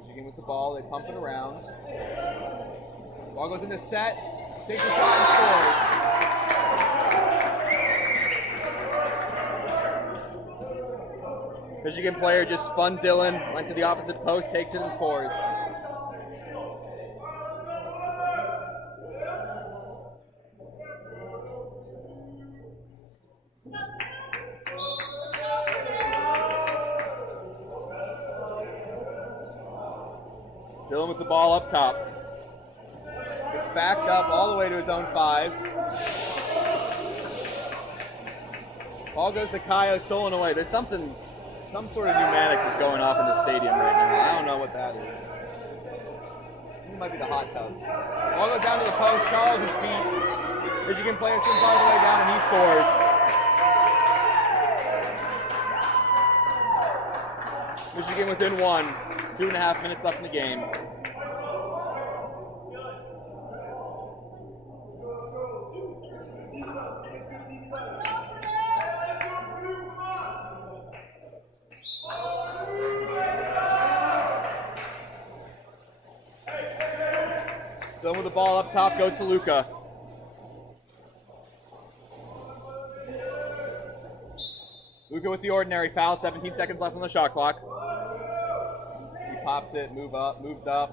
Michigan with the ball, they pump it around. Ball goes in the set, takes the shot and scores. Michigan player just spun Dylan, went to the opposite post, takes it and scores. Dylan with the ball up top. It's backed up all the way to his own 5. Ball goes to Kaio, stolen away. There's some sort of pneumatics is going off in the stadium right now. I don't know what that is. It might be the hot tub. Ball goes down to the post. Charles is beat. Michigan player swims all the way down and he scores. Michigan within 1. 2.5 minutes left in the game. Done with the ball up top, goes to Luka. Luka with the ordinary foul, 17 seconds left on the shot clock. He pops it, moves up.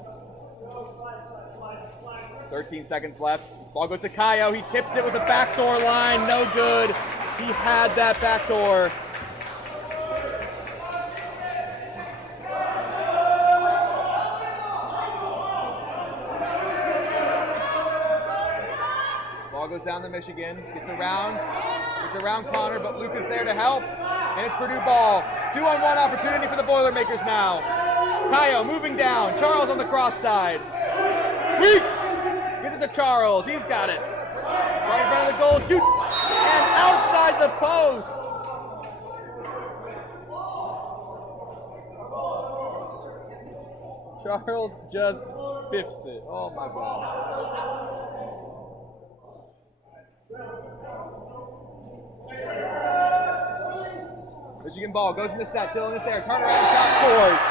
13 seconds left. Ball goes to Kaio. He tips it with a backdoor line. No good. He had that backdoor. Ball goes down to Michigan. Gets around Connor, but Luka's there to help. And it's Purdue ball. 2-on-1 opportunity for the Boilermakers now. Kaio moving down. Charles on the cross side. Weak! Gives it to Charles. He's got it. Right in front of the goal. Shoots. And outside the post. Charles just biffs it. Oh my God. Michigan ball goes in the set. Dylan is there. Turnaround shot, scores.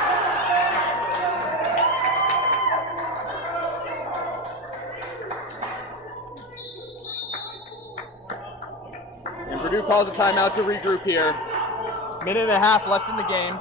And Purdue calls a timeout to regroup here. 1.5 minutes left in the game.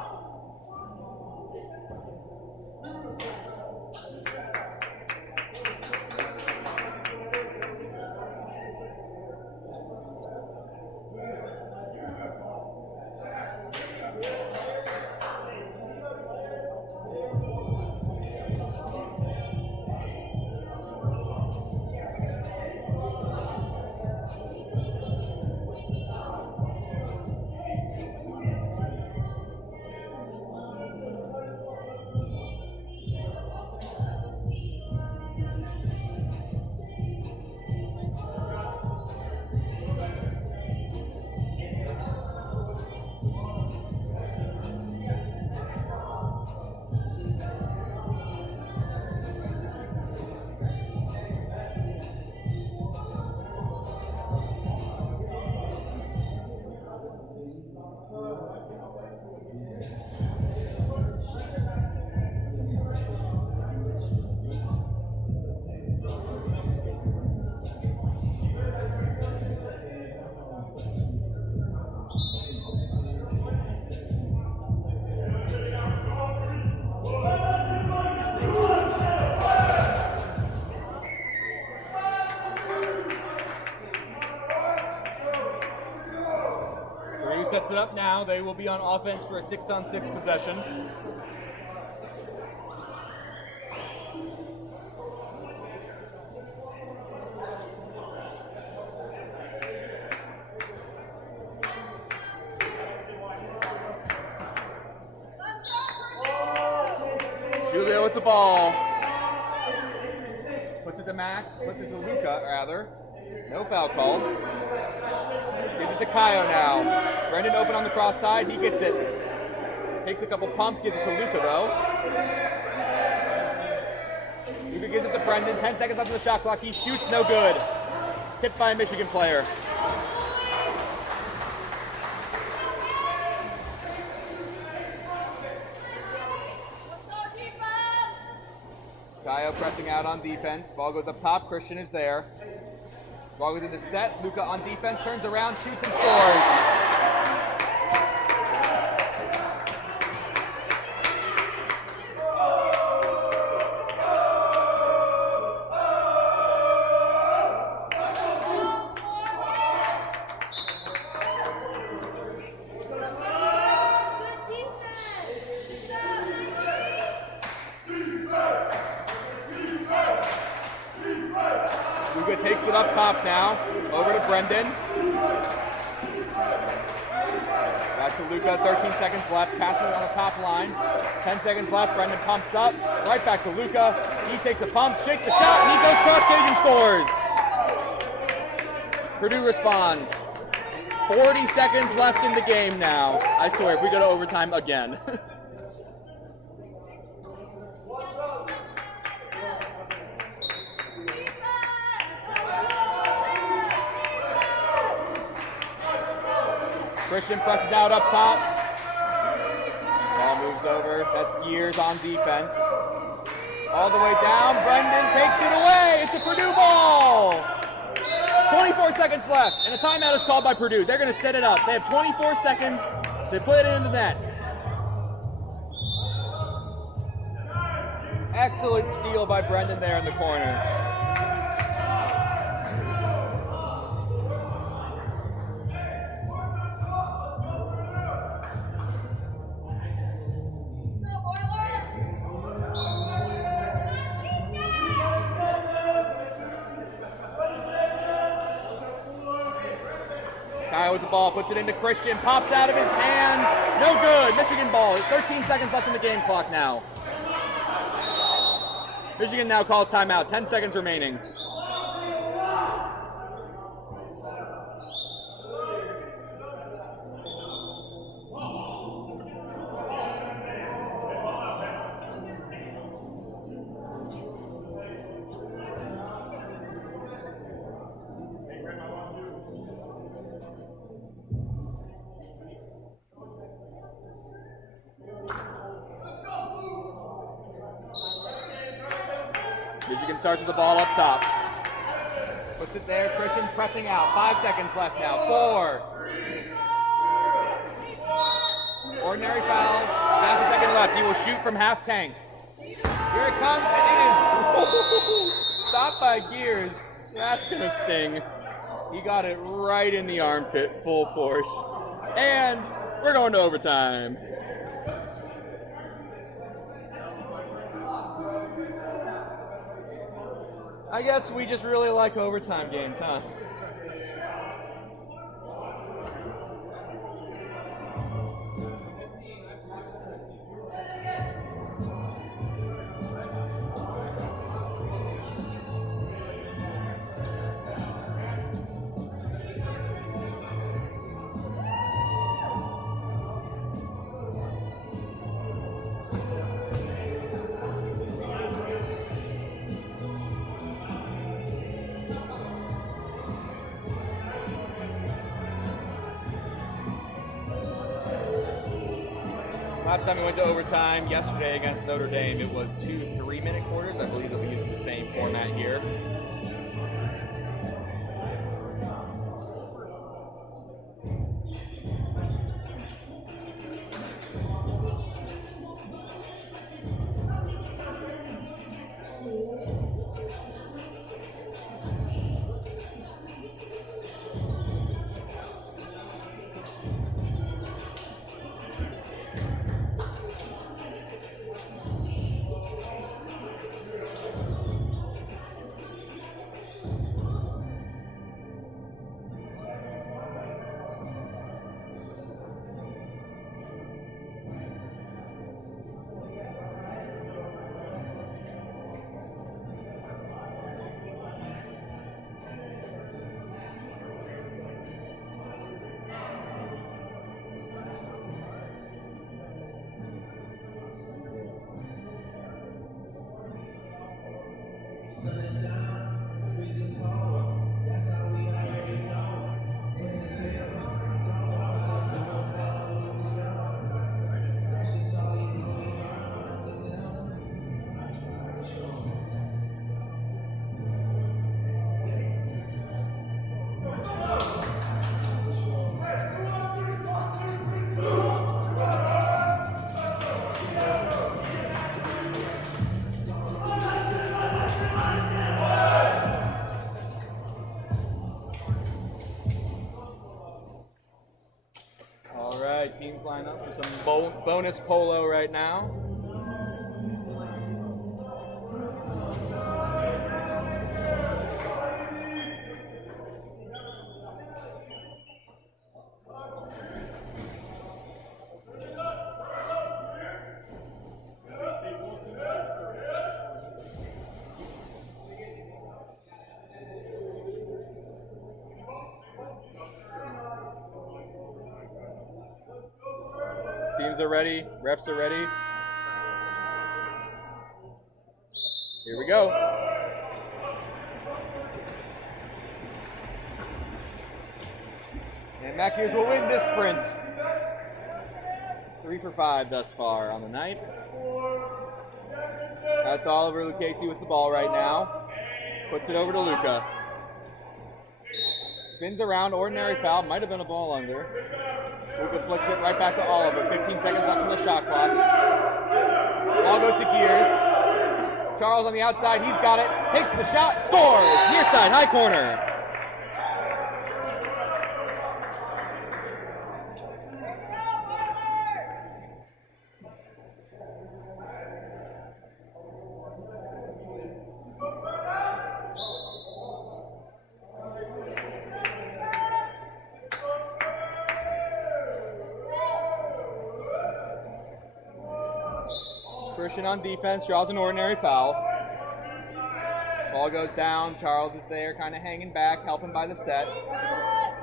sets it up now. They will be on offense for a 6-on-6 possession. Julia with the ball. Puts it to Luca, rather. No foul called. Gives it to Kaio now. Brendan open on the cross side. He gets it. Takes a couple pumps. Gives it to Luca, though. Luca gives it to Brendan. 10 seconds left on the shot clock. He shoots. No good. Tipped by a Michigan player. Kaio pressing out on defense. Ball goes up top. Christian is there. Ball goes into set. Luca on defense, turns around, shoots and scores. Luca takes it up top now. Over to Brendan. Back to Luca, 13 seconds left. Passing it on the top line. 10 seconds left. Brendan pumps up. Right back to Luca. He takes a pump, shakes the shot, and he goes cross-cage and scores. Purdue responds. 40 seconds left in the game now. I swear, if we go to overtime again. Christian presses out up top. Ball moves over. That's Gears on defense. All the way down. Brendan takes it away. It's a Purdue ball. 24 seconds left, and a timeout is called by Purdue. They're going to set it up. They have 24 seconds to put it into the net. Excellent steal by Brendan there in the corner. Kyle with the ball, puts it into Christian, pops out of his hands. No good. Michigan ball. 13 seconds left in the game clock now. Michigan now calls timeout. 10 seconds remaining. Michigan starts with the ball up top. Puts it there, Christian pressing out. 5 seconds left now. 4. Ordinary foul. Half a second left. He will shoot from half tank. Here it comes, and it is stopped by Gears. That's going to sting. He got it right in the armpit, full force. And we're going to overtime. I guess we just really like overtime games, huh? Last time we went to overtime, yesterday against Notre Dame, it was 2 3-minute quarters. I believe they'll be using the same format here. teams line up for some bonus polo right now. Teams are ready. Refs are ready. Here we go. And Mac Hughes will win this sprint. 3 for 5 thus far on the night. That's Oliver Lucchese with the ball right now. Puts it over to Luca. Spins around, ordinary foul. Might have been a ball under. Luca flicks it right back to Oliver. 15 seconds left on the shot clock. Ball goes to Gears. Charles on the outside. He's got it. Takes the shot. Scores. Near side, high corner. Christian on defense, draws an ordinary foul. Ball goes down, Charles is there, kind of hanging back, helping by the set.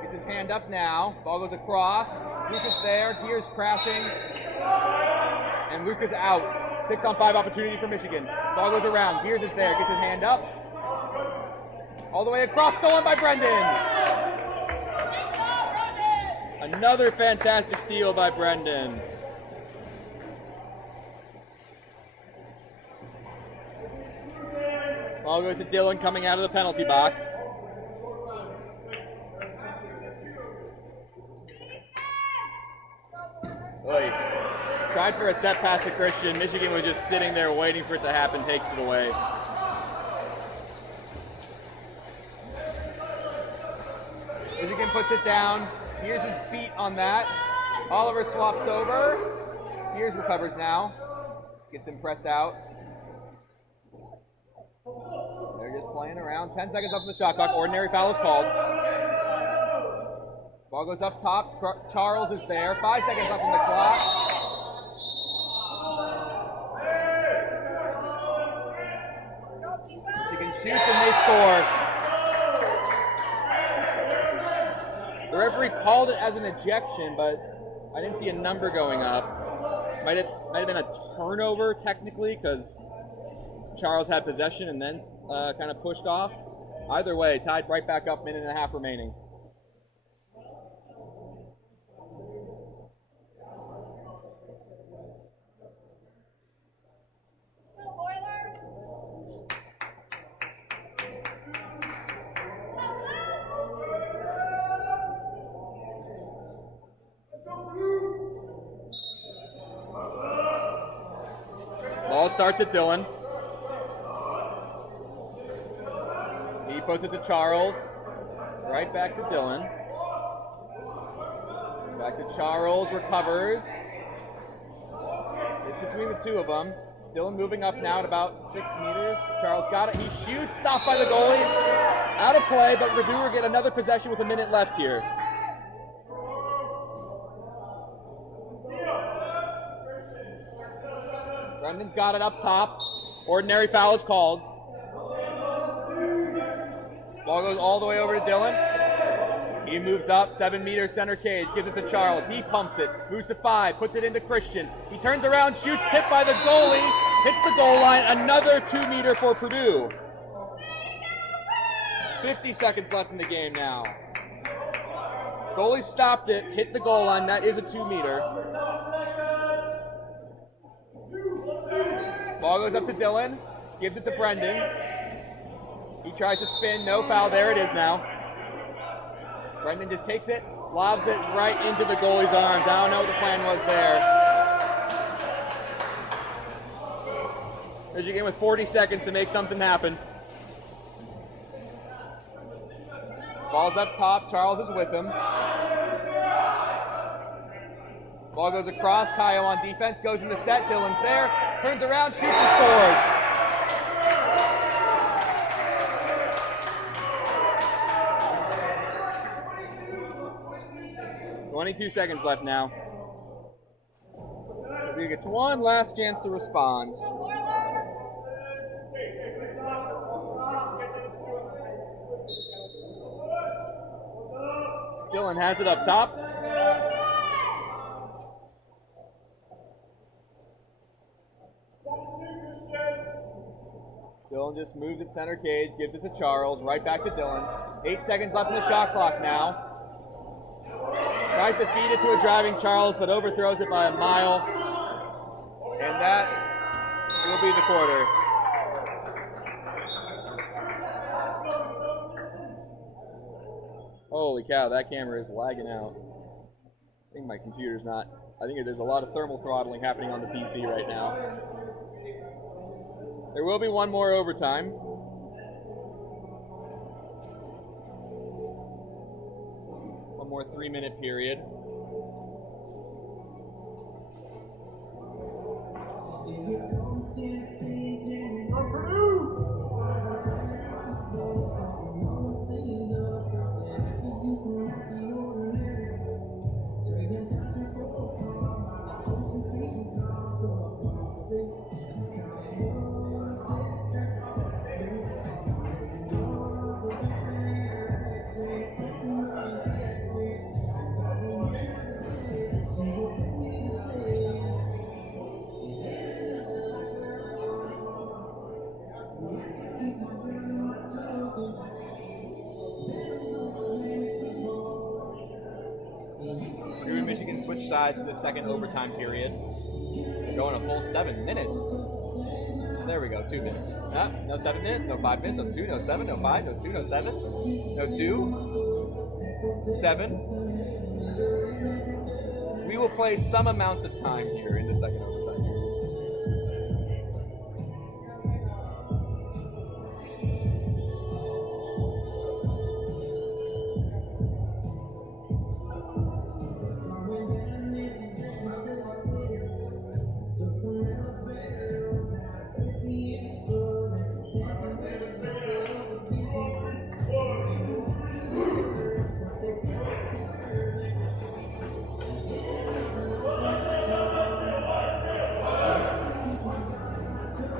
Gets his hand up now, ball goes across, Luca's there, Gears crashing, and Luca's out. 6-on-5 opportunity for Michigan. Ball goes around, Gears is there, gets his hand up. All the way across, stolen by Brendan. Another fantastic steal by Brendan. Ball goes to Dylan coming out of the penalty box. Oy. Tried for a set pass to Christian. Michigan was just sitting there waiting for it to happen, takes it away. Michigan puts it down. Here's his beat on that. Oliver swaps over. Here's recovers now. Gets him pressed out. They're just playing around. 10 seconds up on the shot clock. Ordinary foul is called. Ball goes up top. Charles is there. 5 seconds up on the clock. Michigan shoots and they score. The referee called it as an ejection, but I didn't see a number going up. Might have been a turnover technically because Charles had possession and then kind of pushed off. Either way, tied right back up, minute and a half remaining. Ball starts at Dylan. He puts it to Charles. Right back to Dylan. Back to Charles, recovers. It's between the two of them. Dylan moving up now at about 6 meters. Charles got it. He shoots, stopped by the goalie. Out of play, but Purdue will get another possession with a minute left here. Brendan's got it up top. Ordinary foul is called. Ball goes all the way over to Dylan. He moves up, 7 meters center cage, gives it to Charles. He pumps it, moves to 5, puts it into Christian. He turns around, shoots, tipped by the goalie, hits the goal line. Another 2 meter for Purdue. 50 seconds left in the game now. Goalie stopped it, hit the goal line. That is a 2 meter. Ball goes up to Dylan, gives it to Brendan. He tries to spin, no foul, there it is now. Brendan just takes it, lobs it right into the goalie's arms. I don't know what the plan was there. Michigan with 40 seconds to make something happen. Ball's up top, Charles is with him. Ball goes across. Kaio on defense. Goes in the set. Dylan's there. Turns around. Shoots and scores. 22 seconds left now. He gets one last chance to respond. Dylan has it up top. Dylan just moves it center cage, gives it to Charles, right back to Dylan. 8 seconds left in the shot clock now. Tries to feed it to a driving Charles, but overthrows it by a mile. And that will be the quarter. Holy cow, that camera is lagging out. I think my computer's not. I think there's a lot of thermal throttling happening on the PC right now. There will be one more overtime. One more 3-minute period. Purdue and Michigan switch sides for the second overtime period. They're going a full 7 minutes. There we go, 2 minutes. No 7 minutes, no 5 minutes, no 2, no 7, no 5, no 2, no 7, no 2, 7. We will play some amounts of time here in the second overtime period.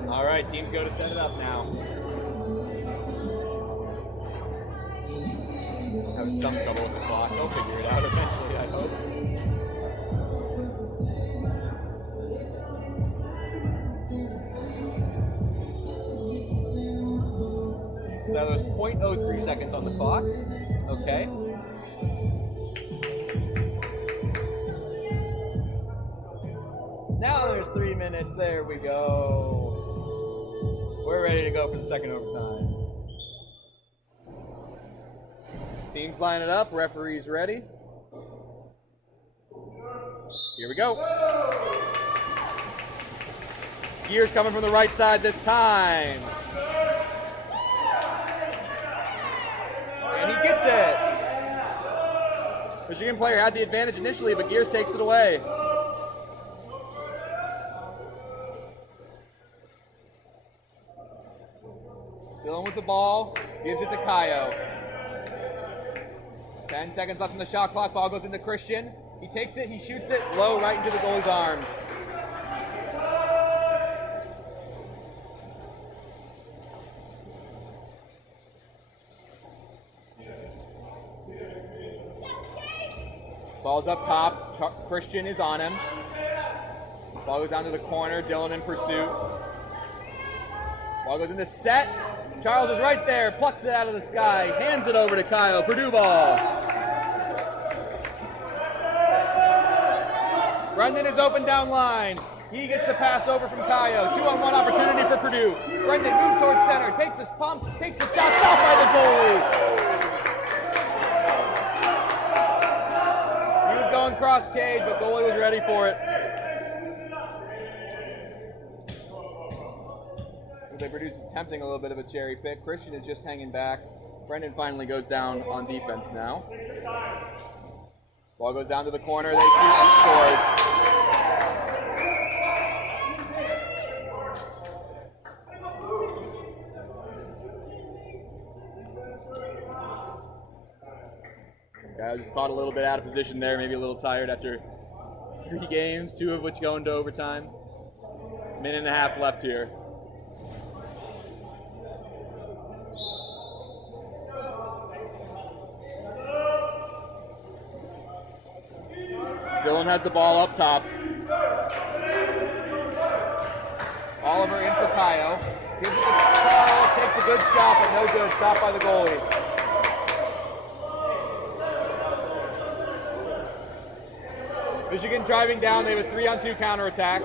All right, teams go to set it up now. Having some trouble with the clock. They'll figure it out eventually, I hope. Now there's 0.03 seconds on the clock. Okay. Now there's 3 minutes. There we go. We're ready to go for the second overtime. Teams line it up. Referees ready. Here we go. Gears coming from the right side this time. And he gets it. Michigan player had the advantage initially, but Gears takes it away. Dylan with the ball, gives it to Kaio. 10 seconds left in the shot clock. Ball goes into Christian. He takes it, he shoots it low right into the goalie's arms. Ball's up top. Christian is on him. Ball goes down to the corner. Dylan in pursuit. Ball goes in the set. Charles is right there. Plucks it out of the sky. Hands it over to Kaio. Purdue ball. Brendan is open down line. He gets the pass over from Kaio. 2-on-1 opportunity for Purdue. Brendan moves towards center. Takes his pump. Takes the shot. Stopped by the goalie. Going cross cage, but goalie was ready for it. They Purdue's attempting a little bit of a cherry pick. Christian is just hanging back. Brendan finally goes down on defense now. Ball goes down to the corner. They shoot and scores. Guy just caught a little bit out of position there, maybe a little tired after 3 games, 2 of which going to overtime. Minute and a half left here. Dylan has the ball up top. Oliver in for Kaio. Gives it to Kaio, takes a good shot, but no good. Stopped by the goalie. Michigan driving down. They have a 3-on-2 counterattack.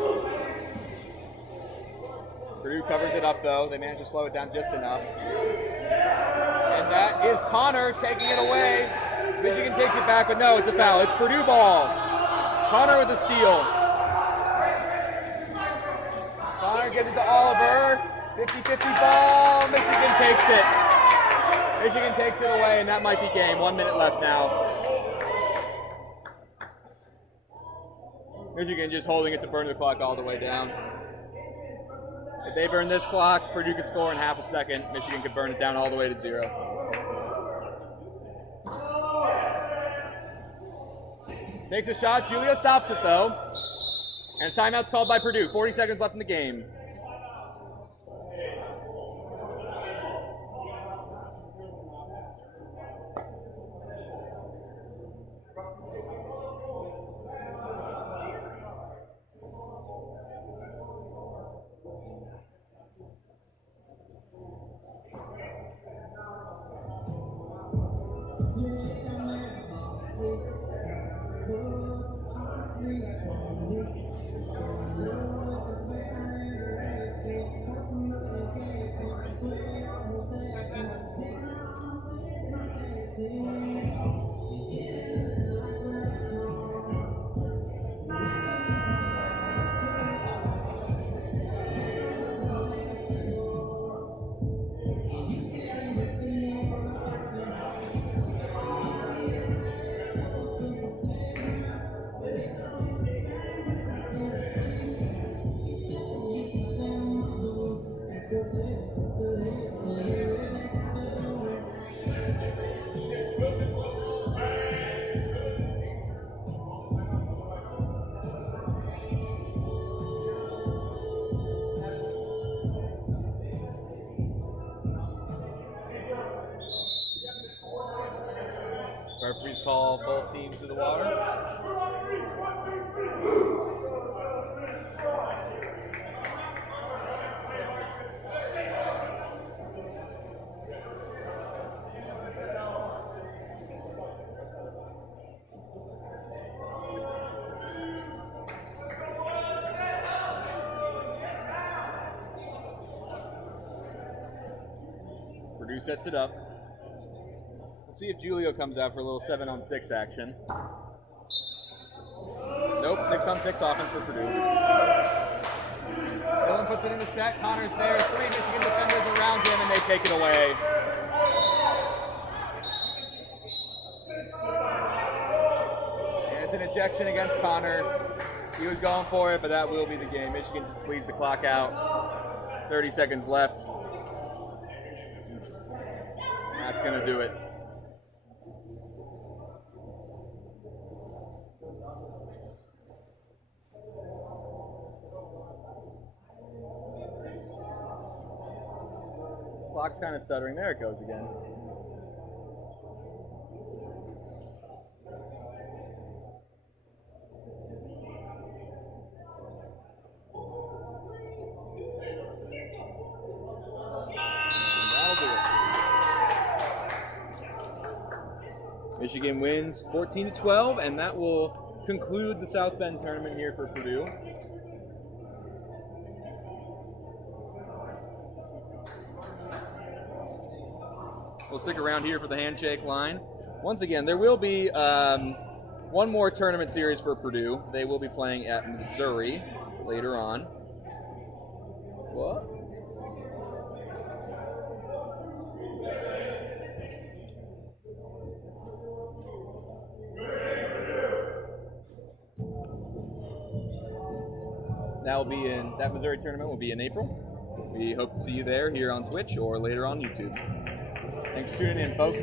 Purdue covers it up, though. They manage to slow it down just enough. And that is Connor taking it away. Michigan takes it back, but no, it's a foul. It's Purdue ball. Connor with the steal. Connor gives it to Oliver. 50-50 ball. Michigan takes it. Michigan takes it away, and that might be game. 1 minute left now. Michigan just holding it to burn the clock all the way down. If they burn this clock, Purdue could score in half a second. Michigan could burn it down all the way to 0. Takes a shot. Julio stops it, though. And a timeout's called by Purdue. 40 seconds left in the game. Referees call both teams to the water. Purdue sets it up. We'll see if Julio comes out for a little 7-on-6 action. Nope, 6-on-6 offense for Purdue. Dylan puts it in the set. Connor's there. 3 Michigan defenders around him, and they take it away. And it's an ejection against Connor. He was going for it, but that will be the game. Michigan just bleeds the clock out. 30 seconds left. That's going to do it. Clock's kind of stuttering. There it goes again. And that'll do it. Michigan wins 14-12, and that will conclude the South Bend tournament here for Purdue. We'll stick around here for the handshake line. Once again, there will be one more tournament series for Purdue. They will be playing at Missouri later on. What? that Missouri tournament will be in April. We hope to see you there here on Twitch or later on YouTube. Thanks for tuning in, folks.